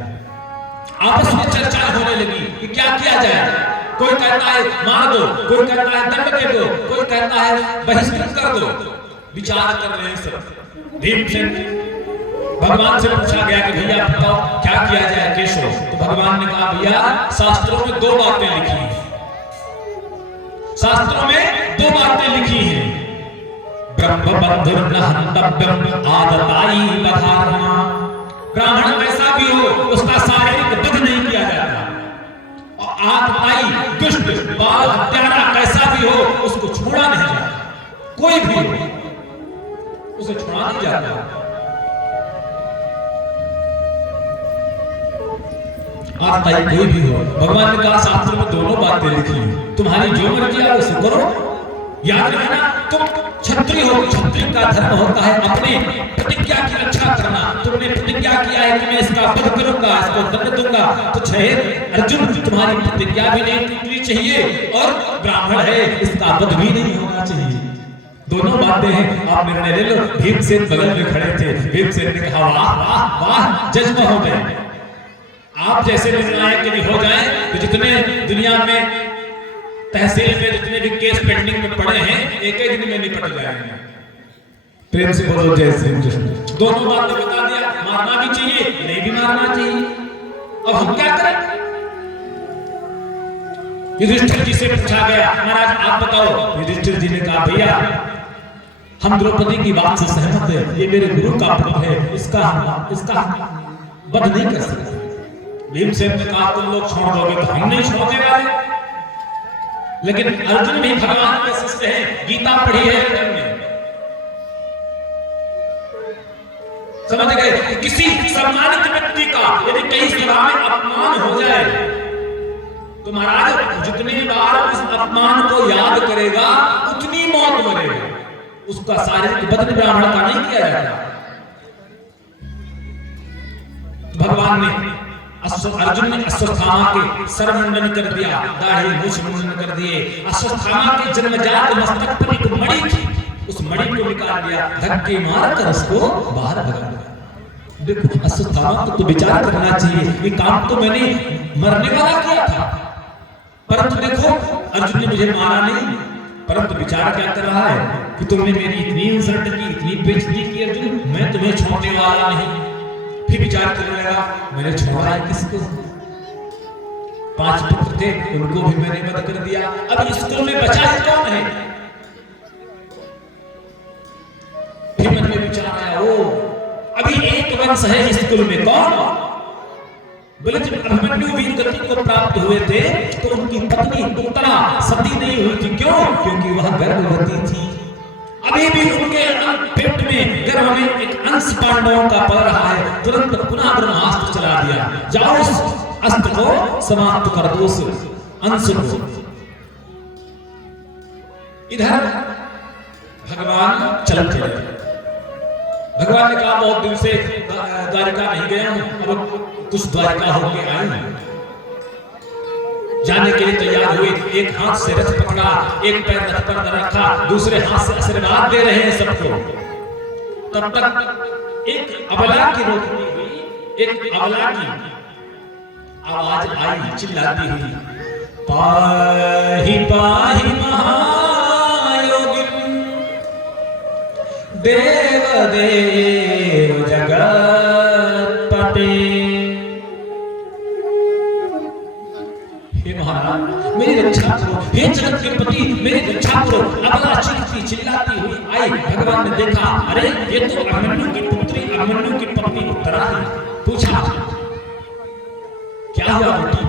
आपस में चर्चा होने लगी कि क्या किया जाए। कोई कहता है मार दो, कोई कहता है दंड दे दो, कोई कहता है बहिष्कृत कर दो। विचार कर रहे हैं सब। भीमसेन भगवान से पूछा गया कि भैया बताओ क्या किया जाए केशव। तो भगवान ने कहा भैया शास्त्रों में 2 बातें लिखी हैं, शास्त्रों में 2 बातें लिखी हैं। ब्रह्मबंधुर न हन्तव्यम आदताई बधारणा। ब्राह्मण ऐसा भी हो उसका शारीरिक वध नहीं किया जाता, और आदताई दुष्ट बाल हत्यारा कैसा भी हो उसको छोड़ा नहीं जाता। कोई भी हो उसे छोड़ा नहीं जाता। आदताई कोई भी हो, भगवान ने कहा शास्त्र में 2 बातें लिखी, तुम्हारी जो मर्जी है उसे करो। याद रखना तुम क्षत्रिय हो, क्षत्रिय का धर्म होता है अपने प्रतिज्ञा की रक्षा करना। तुमने प्रतिज्ञा किया है कि मैं इसका वध करूंगा, इसको दंड दूंगा, तो अर्जुन तुम्हारी प्रतिज्ञा भी नहीं टूटनी चाहिए और ब्राह्मण है इसका वध भी नहीं होना चाहिए। दोनों बातें हैं, आप निर्णय ले लो। भीमसेन बगल में खड़े थे। भीमसेन ने कहा वाह वाह वाह जज्बा हो गए। आप जैसे निर्णायक यदि हो जाएं तो जितने दुनिया में तहसील में जितने भी केस पेंडिंग में पड़े हैं एक ही दिन में निपट जाएंगे। प्रेम से बोलो जय श्री कृष्ण। दोनों बातें बता दिया, मारना भी चाहिए नहीं भी मारना चाहिए। अब हम क्या करें। युधिष्ठिर जी से पूछा गया महाराज आप बताओ। युधिष्ठिर जी ने कहा भैया हम द्रौपदी की बात से सहमत है, ये मेरे गुरु का पुत्र है, इसका वध नहीं कर सकते। भीमसेन ने कहा तुम लोग छोड़ दोगे तो हम नहीं छोड़ने वाले। लेकिन अर्जुन भी भगवान के शिष्य हैं, गीता पढ़ी है अर्जुन ने। किसी सम्मानित व्यक्ति का यदि कहीं सभा में अपमान हो जाए तो महाराज जितनी बार उस अपमान को याद करेगा उतनी मौत मरेगा, उसका शारीरिक बदन ब्राह्मण का नहीं किया जाता। भगवान ने अर्जुन ने अश्वत्थामा के सर मुंडन कर दिया, दाढ़ी मूछ मुंडन कर दिए। अश्वत्थामा के जन्मजात मस्तक पर एक मणि थी, उस मणि को निकाल दिया, धक्के मारकर उसको बाहर भगा दिया। देखो अश्वत्थामा को तो विचार करना चाहिए, ये काम तो मैंने मरने वाला किया था, परंतु देखो अर्जुन ने मुझे मारा नहीं, परंतु विचार क्या कर रहा है कि तुमने मेरी इतनी इंसल्ट की, इतनी बेइज्जती की अर्जुन, मैं तुम्हें छोड़ने वाला नहीं। फिर विचार करने लगा मैंने छोड़ा है किसको, 5 पुत्र थे उनको भी मैंने वध कर दिया, अब इसको में बचा ही कौन है। फिर मन में विचार आया, ओ अभी एक वंश है इस कुल में, कौन? बोले जब अभिमन्यु वीर गति को प्राप्त हुए थे तो उनकी पत्नी उत्तरा सती नहीं हुई थी, क्यों? क्योंकि वह गर्भवती थी। अभी भी उनके पेट में गर्भ में एक अंश पांडवों का पड़ रहा है, तुरंत पुनः ब्रह्मास्त्र चला दिया, जाओ उस अस्त्र को समाप्त कर दो, उस अंश को। इधर भगवान चल चले, भगवान ने कहा बहुत दिन से द्वारिका नहीं गया हूं, अब कुछ द्वारिका होके आए हैं। जाने के लिए तैयार हुए, एक हाथ से रथ पकड़ा, एक पैर रथ पर रखा, दूसरे हाथ से आशीर्वाद दे रहे हैं सबको। तब तक एक अबला की रोकनी हुई, एक अबला की आवाज आई चिल्लाती हुई, पाहि पाहि महायोगिन देव देव जगतपते। मेरी रक्षा करो, हे जगत के पति मेरी रक्षा करो। अबला चीखती चिल्लाती हुई आई, भगवान ने देखा अरे ये तो अभिमन्यु की पुत्री, अभिमन्यु की पत्नी उत्तरा है। पूछा क्या हुआ बेटी?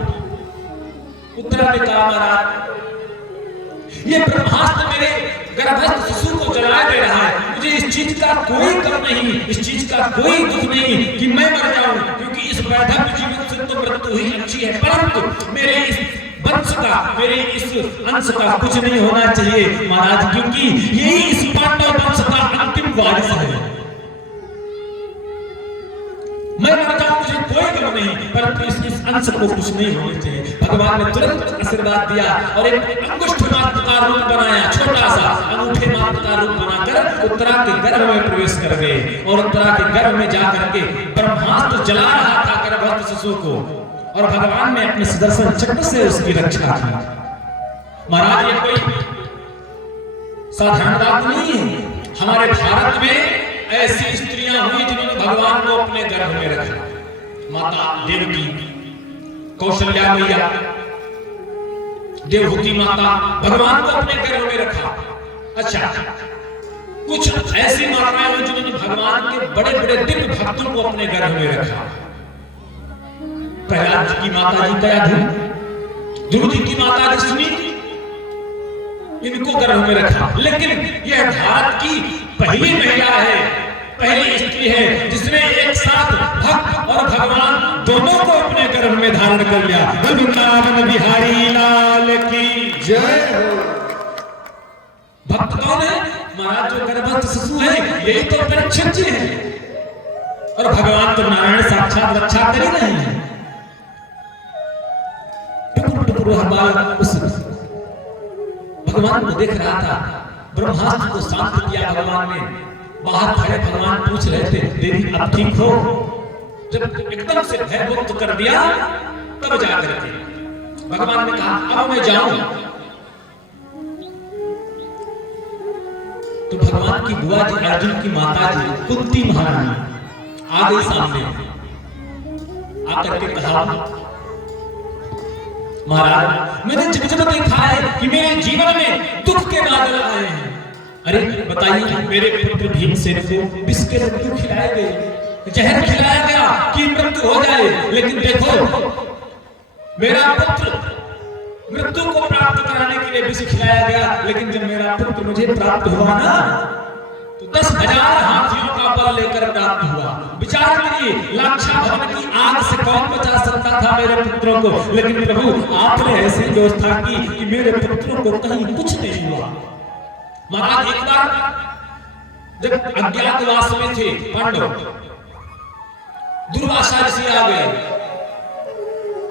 उत्तरा ने कहा महाराज ये ब्रह्मास्त्र मेरे गर्भस्थ शिशु को जला दे रहा है, मुझे इस चीज का कोई गम नहीं, इस चीज का कोई दुख नहीं कि मैं मर जाऊं, क्योंकि इस वैधव्य जीवन से तो मृत्यु ही अच्छी है, परंतु मेरे इस वंश का, मेरे इस अंश का कुछ नहीं होना चाहिए महाराज, क्योंकि यही इस पांडव वंश का अंतिम वारिस है। मैं मर जाऊं मुझे कोई गम नहीं, परंतु इस अंश को कुछ नहीं होना चाहिए। भगवान ने तुरंत आशीर्वाद दिया और एक अंगुष्ठ मात्र का रूप बनाया, छोटा सा अंगूठे मात्र का रूप बनाकर उत्तरा के गर्भ में प्रवेश कर गए और उत्तरा के गर्भ में जाकर के ब्रह्मास्त्र जला रहा था गर्भस्थ शिशु को, और भगवान ने अपने सुदर्शन चक्र से उसकी रक्षा की। महाराज ये कोई साधारण बात नहीं है, हमारे भारत में ऐसी स्त्रियां हुई जिन्होंने भगवान को अपने गर्भ में रखा। माता देवकी, कौशल्या मैया, देवहूति माता, भगवान को अपने गर्भ में रखा। अच्छा, कुछ ऐसी माताएं हुई जिन्होंने भगवान के बड़े बड़े दिव्य भक्तों को अपने गर्भ में रखा। प्रहलाद जी की माता जी कया धुन, ध्रुव जी की माता जी सुनी, इनको गर्भ में रखा। लेकिन यह भारत की पहली महिला है, पहली स्त्री है जिसने एक साथ भक्त और भगवान दोनों को अपने गर्भ में धारण कर लिया। वृंदावन बिहारी लाल की जय हो। भक्त कौन है? महाराज जो गर्भस्थ शिशु है यही तो परीक्षित जी है, और भगवान तो नारायण साक्षात रक्षा कर ही रहे हैं। टुकुर टुकुर हमारा उस भगवान को देख रहा था, ब्रह्मास्त्र को शांत किया भगवान ने। बाहर खड़े भगवान पूछ रहे थे देवी अब ठीक हो? जब एकदम से भय मुक्त कर दिया तब जाकर के भगवान ने कहा अब मैं जाऊं। तो भगवान की बुआ जी अर्जुन की माता जी कुंती महारानी आ गई सामने, आकर के कहा महाराज मैंने जब जब देखा है कि मेरे जीवन में दुख के बादल आए हैं। अरे बताइए मेरे पुत्र भीमसेन को विष के लड्डू खिलाए गए, जहर खिलाया गया कि मृत्यु हो जाए, लेकिन देखो मेरा पुत्र मृत्यु को प्राप्त कराने के लिए विष खिलाया गया, लेकिन जब मेरा पुत्र मुझे प्राप्त हुआ ना तो 10,000 हाथियों का बल लेकर प्राप्त हुआ। विचार करिए, लाक्षा भवन की आग से कौन बचा सकता था मेरे पुत्रों को, लेकिन प्रभु आपने ऐसी व्यवस्था की कि मेरे पुत्रों को कहीं कुछ नहीं हुआ। महाराज एक बार जब अज्ञातवास में थे पांडव, दुर्वासा ऋषि आ गए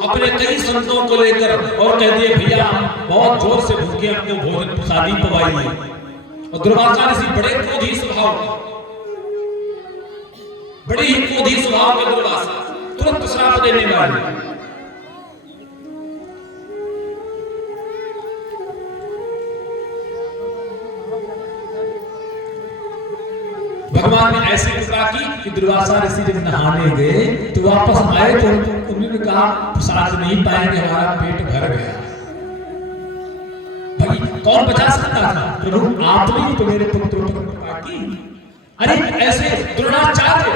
अपने कई संतों को लेकर और कह दिए भैया हम बहुत जोर से भूखे, हमको भोजन प्रसादी पवाइए। और दुर्वासा ऋषि बड़े क्रोधी स्वभाव, बड़े ही क्रोधी स्वभाव के दुर्वासा, तुरंत श्राप देने वाले। भगवान ने ऐसी कृपा की कि दुर्वासा ऋषि जब नहाने गए तो वापस आए तो उन्होंने कहा प्रसाद नहीं पाएंगे, हमारा पेट भर गया। भाई कौन बचा सकता था? प्रभु आपने ही तो मेरे पुत्रों पर कृपा की। अरे ऐसे द्रोणाचार्य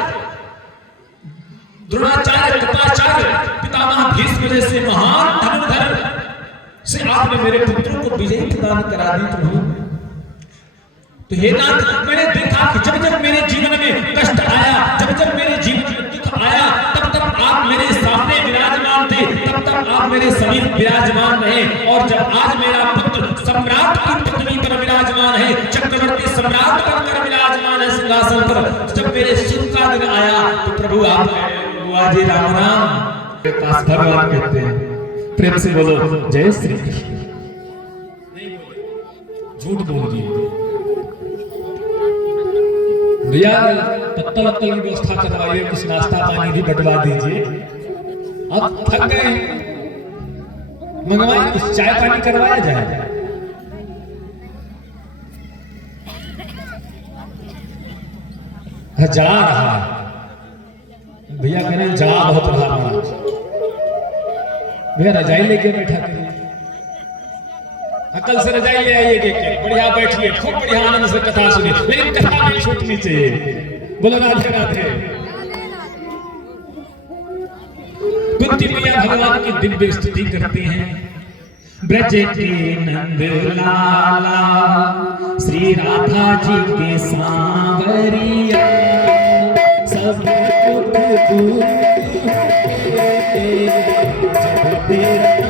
कृपाचार्य पितामह भीष्म जैसे महान धनुर्धर से आपने मेरे पुत्रों को विजय प्रदान करा दी प्रभु। तो हे नाथ, मैंने देखा कि जब जब मेरे जीवन में कष्ट आया, जब जब मेरे जीवन में दुख आया, तब तब आप मेरे सामने विराजमान थे, तब तब आप मेरे समीप विराजमान रहे। और जब आज मेरा पुत्र सम्राट की पत्नी पर विराजमान है, चक्रवर्ती सम्राट बनकर विराजमान है सिंहासन पर, जब मेरे सुख का दिन आया तो प्रभु आप जी राम राम भगवान कहते हैं। प्रेम से बोलो जय श्री कृष्ण। झूठ बोल दिए भैया, पत्तल की व्यवस्था करवाइए, कुछ नाश्ता पानी भी बंटवा दीजिए। अब थक गए, मंगवाइए, कुछ चाय पानी करवाया जाए। जा रहा भैया, कहने जा बहुत रहा महाराज। भैया रजाई लेके बैठा करिए, अकल से रजाई ले आइए, बढ़िया बैठिए, खूब बढ़िया आनंद से कथा सुनिए, लेकिन कथा नहीं छूटनी चाहिए। बोलो राधे राधे। कुंती मैया भगवान की दिव्य स्तुति करती हैं। ब्रज के नंद लाला श्री राधा जी के सांवरिया, सब दुख दूर जब तेरा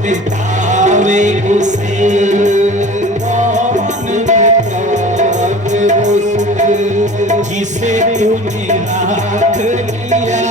बितावे उसे कौन बितावे उसे जिसे तूने राख लिया।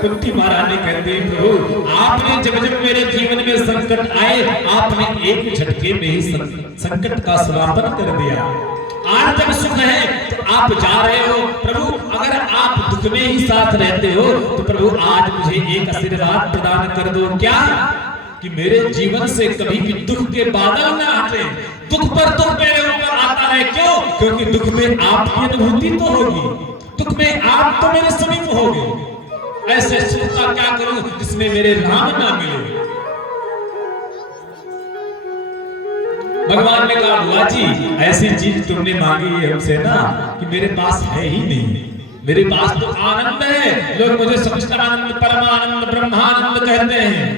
कुंती महारानी कहती है प्रभु आपने जब जब मेरे जीवन में संकट आए आपने एक झटके में ही संकट का समापन कर दिया। आज जब सुख है तो आप जा रहे हो प्रभु, अगर आप दुख में ही साथ रहते हो तो प्रभु आज मुझे एक आशीर्वाद प्रदान कर दो, क्या कि मेरे जीवन से कभी भी दुख के बादल न हटे, दुख पर दुख मेरे ऊपर आता है। क्यों? क्योंकि दुख में आपकी अनुभूति तो होगी, दुख में आप तो मेरे समीप होगे। ऐसे सुख का क्या करूं जिसमें मेरे राम ना मिले। भगवान ने कहा बुआ जी ऐसी चीज तुमने मांगी है हमसे ना कि मेरे पास है ही नहीं, मेरे पास तो आनंद है। लोग मुझे सच्चिदानंद परमानंद ब्रह्मानंद कहते हैं,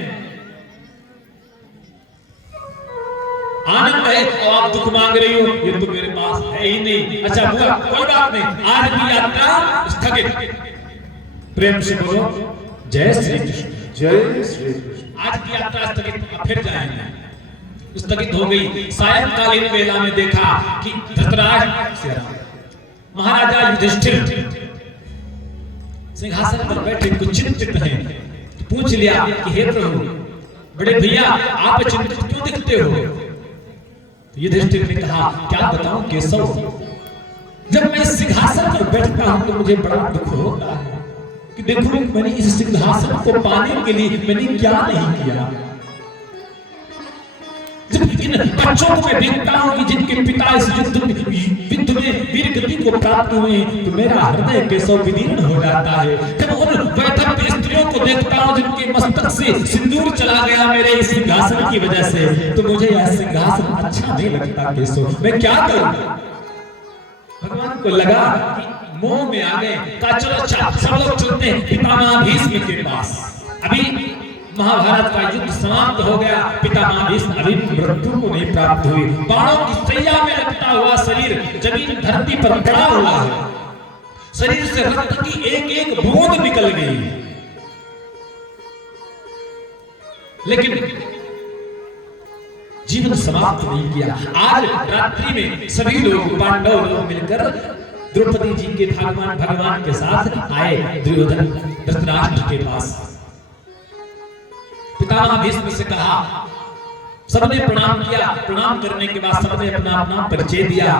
आनंद है और आप दुख मांग रही हो, ये तो मेरे पास है ही नहीं। अच्छा बुआ कोई बात नहीं, आज की यात्रा स्थगित। प्रेम से बोलो जय श्री कृष्ण, जय श्री कृष्ण। आज की यात्रा स्थगित, फिर जाएंगे। स्थगित हो गई। सायंकालीन वेला में देखा कि धृतराष्ट्र महाराजा युधिष्ठिर सिंहासन पर बैठे कुछ चिंतित हैं। पूछ लिया कि हे प्रभु बड़े भैया आप चिंतित क्यों दिखते हो? युधिष्ठिर ने कहा क्या बताऊं केशव, जब मैं इस सिंहासन पर बैठता हूं तो मुझे बड़ा दुख होता है कि देखो मैंने इस सिंहासन को पाने के लिए मैंने क्या नहीं किया। जब इन बच्चों को मैं देखता हूं कि जिनके पिता इस युद्ध में वीर गति को प्राप्त हुए तो मेरा हृदय केशव विदीर्ण हो जाता है। जब उन वैधव्य स्त्रियों को देखता हूं जिनके मस्तक से सिंदूर चला गया मेरे इस सिंहासन की वजह से, तो मुझे यह सिंहासन अच्छा नहीं लगता केशव, मैं क्या करूं? भगवान को लगा कि मोह में आ गए, कहा चलो सब लोग चलते हैं पितामह भीष्म के पास। अभी महाभारत का युद्ध समाप्त हो गया। पितामह भीष्म अभी मृत्यु को नहीं प्राप्त हुई। बाणों की सैया में लपटा हुआ शरीर जमीन धरती पर पड़ा हुआ है। शरीर से रक्त की एक एक बूंद निकल गई, लेकिन जीवन समाप्त नहीं किया। आज रात्रि में सभी लोग पांडव लोग मिलकर द्रौपदी जी के भगवान के साथ आए दुर्योधन धृतराष्ट्र के पास। पितामह भीष्म से कहा, सबने प्रणाम किया। प्रणाम करने के बाद सबने अपना अपना परिचय दिया।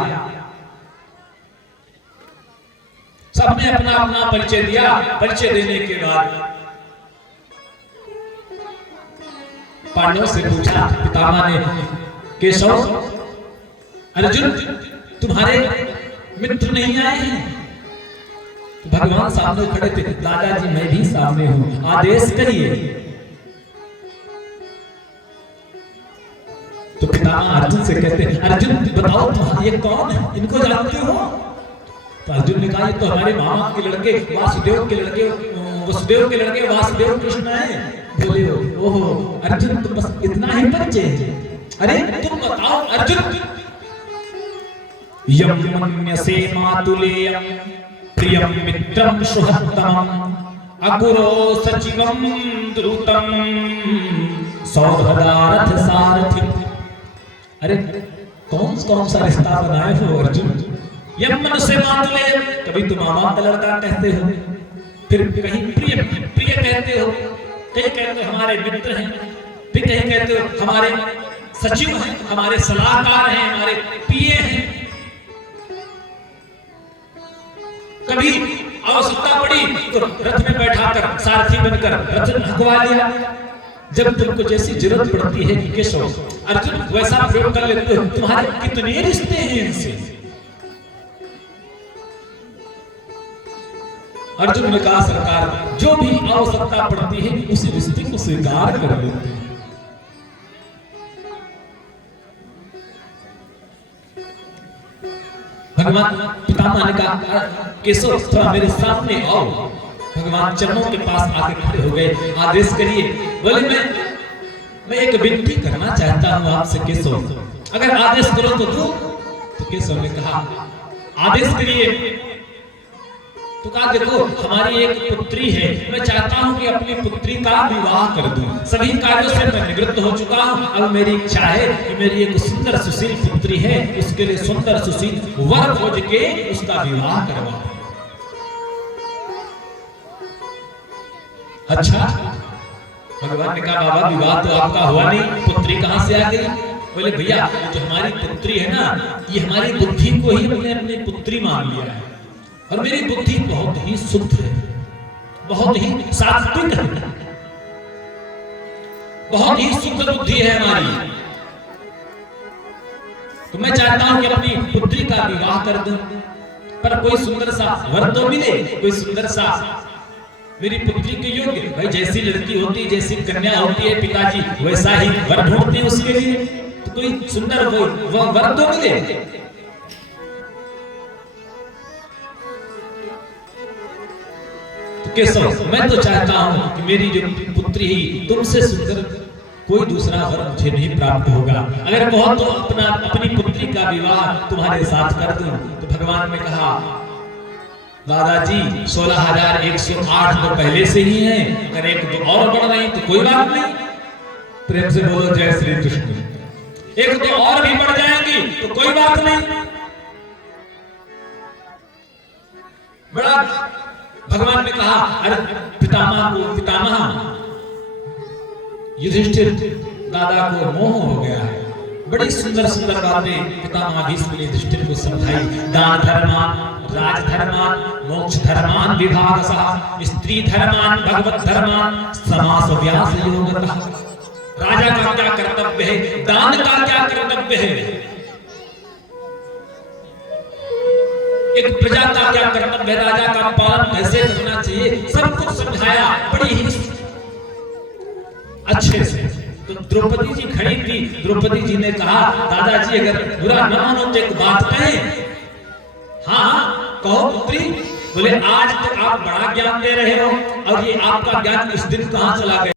सबने अपना अपना परिचय दिया। परिचय देने के बाद पांडव से पूछा पितामह ने, केशव, अर्जुन तुम्हारे मित्र नहीं आए हैं? तो भगवान सामने खड़े थे। दादाजी मैं भी सामने हूं, आदेश करिए। तो पितामह अर्जुन से कहते हैं, अर्जुन बताओ तुम ये कौन है, इनको जानते हो? तो अर्जुन ने कहा, ये तो हमारे मामा के लड़के वासुदेव के लड़के वासुदेव कृष्ण है। बोले ओहो अर्जुन, तुम बस इतना ही परिचय है? अरे तुम बताओ अर्जुन। यम मन्यसे मातुलेयं प्रियं मित्रं सुहृत्तमं अकुरो सचिवं द्रुतं सौहृदारथ सारथि। अरे कौन कौन सा रिश्ता बनाए हो अर्जुन? यम मन्यसे मातुलेयं, कभी तुम मामा का लड़का कहते हो, फिर कहीं प्रिय प्रिय कहते हो, कहीं कहते हो हमारे मित्र हैं, फिर कहीं कहते हो हमारे सचिव हैं, हमारे सलाहकार हैं, हमारे पीए हैं। कभी आवश्यकता पड़ी तो रथ में बैठाकर सारथी बनकर रथ हकवा लिया। जब तुमको जैसी जरूरत पड़ती है केशव, अर्जुन वैसा प्रयोग कर लेते हो। तुम्हारे कितने रिश्ते हैं इनसे? अर्जुन ने कहा, सरकार जो भी आवश्यकता पड़ती है उसी रिश्ते को स्वीकार कर लेते हैं। भगवान पितामह ने कहा, केशव थोड़ा मेरे सामने आओ। भगवान चरणों के पास आके खड़े हो गए। आदेश करिए। बोले मैं एक विनती करना चाहता हूं आपसे केशव, अगर आदेश करो तो दो। तो केशव ने कहा, आदेश करिए। तो कहा, देखो हमारी एक पुत्री है, मैं चाहता हूं कि अपनी पुत्री का विवाह कर दूं। सभी कार्यों से मैं निवृत्त हो चुका हूं। अब मेरी इच्छा है कि मेरी एक सुंदर सुशील पुत्री है, उसके लिए सुंदर सुशील वर खोज के उसका विवाह करवाऊं। अच्छा, भगवान ने कहा, बाबा विवाह तो आपका हुआ नहीं, पुत्री कहां से आ गई? बोले भैया जो हमारी पुत्री है ना, ये हमारी बुद्धि को ही हमने अपनी पुत्री मान लिया है। और मेरी बुद्धि बहुत ही शुद्ध है, बहुत ही सात्विक है, बहुत ही शुद्ध बुद्धि है हमारी। तो मैं चाहता हूं कि अपनी पुत्री का विवाह कर दूं, पर कोई सुंदर सा वर तो मिले, कोई सुंदर सा मेरी पुत्री के योग्य। भाई जैसी लड़की होती, जैसी कन्या होती है, पिताजी वैसा ही वर ढूंढते हैं उसके लिए। तो कोई सुंदर वर तो मिले। केशव मैं तो चाहता हूं कि मेरी जो पुत्री ही तुमसे सुंदर कोई दूसरा वर मुझे नहीं प्राप्त होगा। अगर कहो तो अपनी पुत्री का विवाह तुम्हारे साथ कर दूं। तो भगवान ने कहा, दादाजी 16,108 तो पहले से ही हैं, अगर एक दो और बढ़ रही तो कोई बात नहीं। प्रेम से बोलो जय श्री कृष्ण। एक दो और भी बढ़ जाएंगी तो कोई बात नहीं। बड़ा भगवान ने कहा, अरे पितामह युधिष्ठिर दादा को मोह हो गया है। बड़ी सुंदर सुंदर बातें पितामह भीष्म ने युधिष्ठिर को समझाई। दान धर्मान, राज धर्मान, मोक्ष धर्मान विभागशः, स्त्री धर्मान, भगवत धर्मान, समास व्यास योगतः। राजा का क्या कर्तव्य है, दान का क्या कर्तव्य है, एक प्रजा का क्या कर्तव्य है, राजा का पालन कैसे करना चाहिए, सब कुछ समझाया बड़ी ही अच्छे से। तो द्रौपदी जी खड़ी थी। द्रौपदी जी ने कहा, दादाजी अगर बुरा न मानो तो एक बात कहें। हाँ कहो पुत्री। बोले आज तो आप बड़ा ज्ञान दे रहे हो और ये आपका ज्ञान इस दिन कहां चला गया।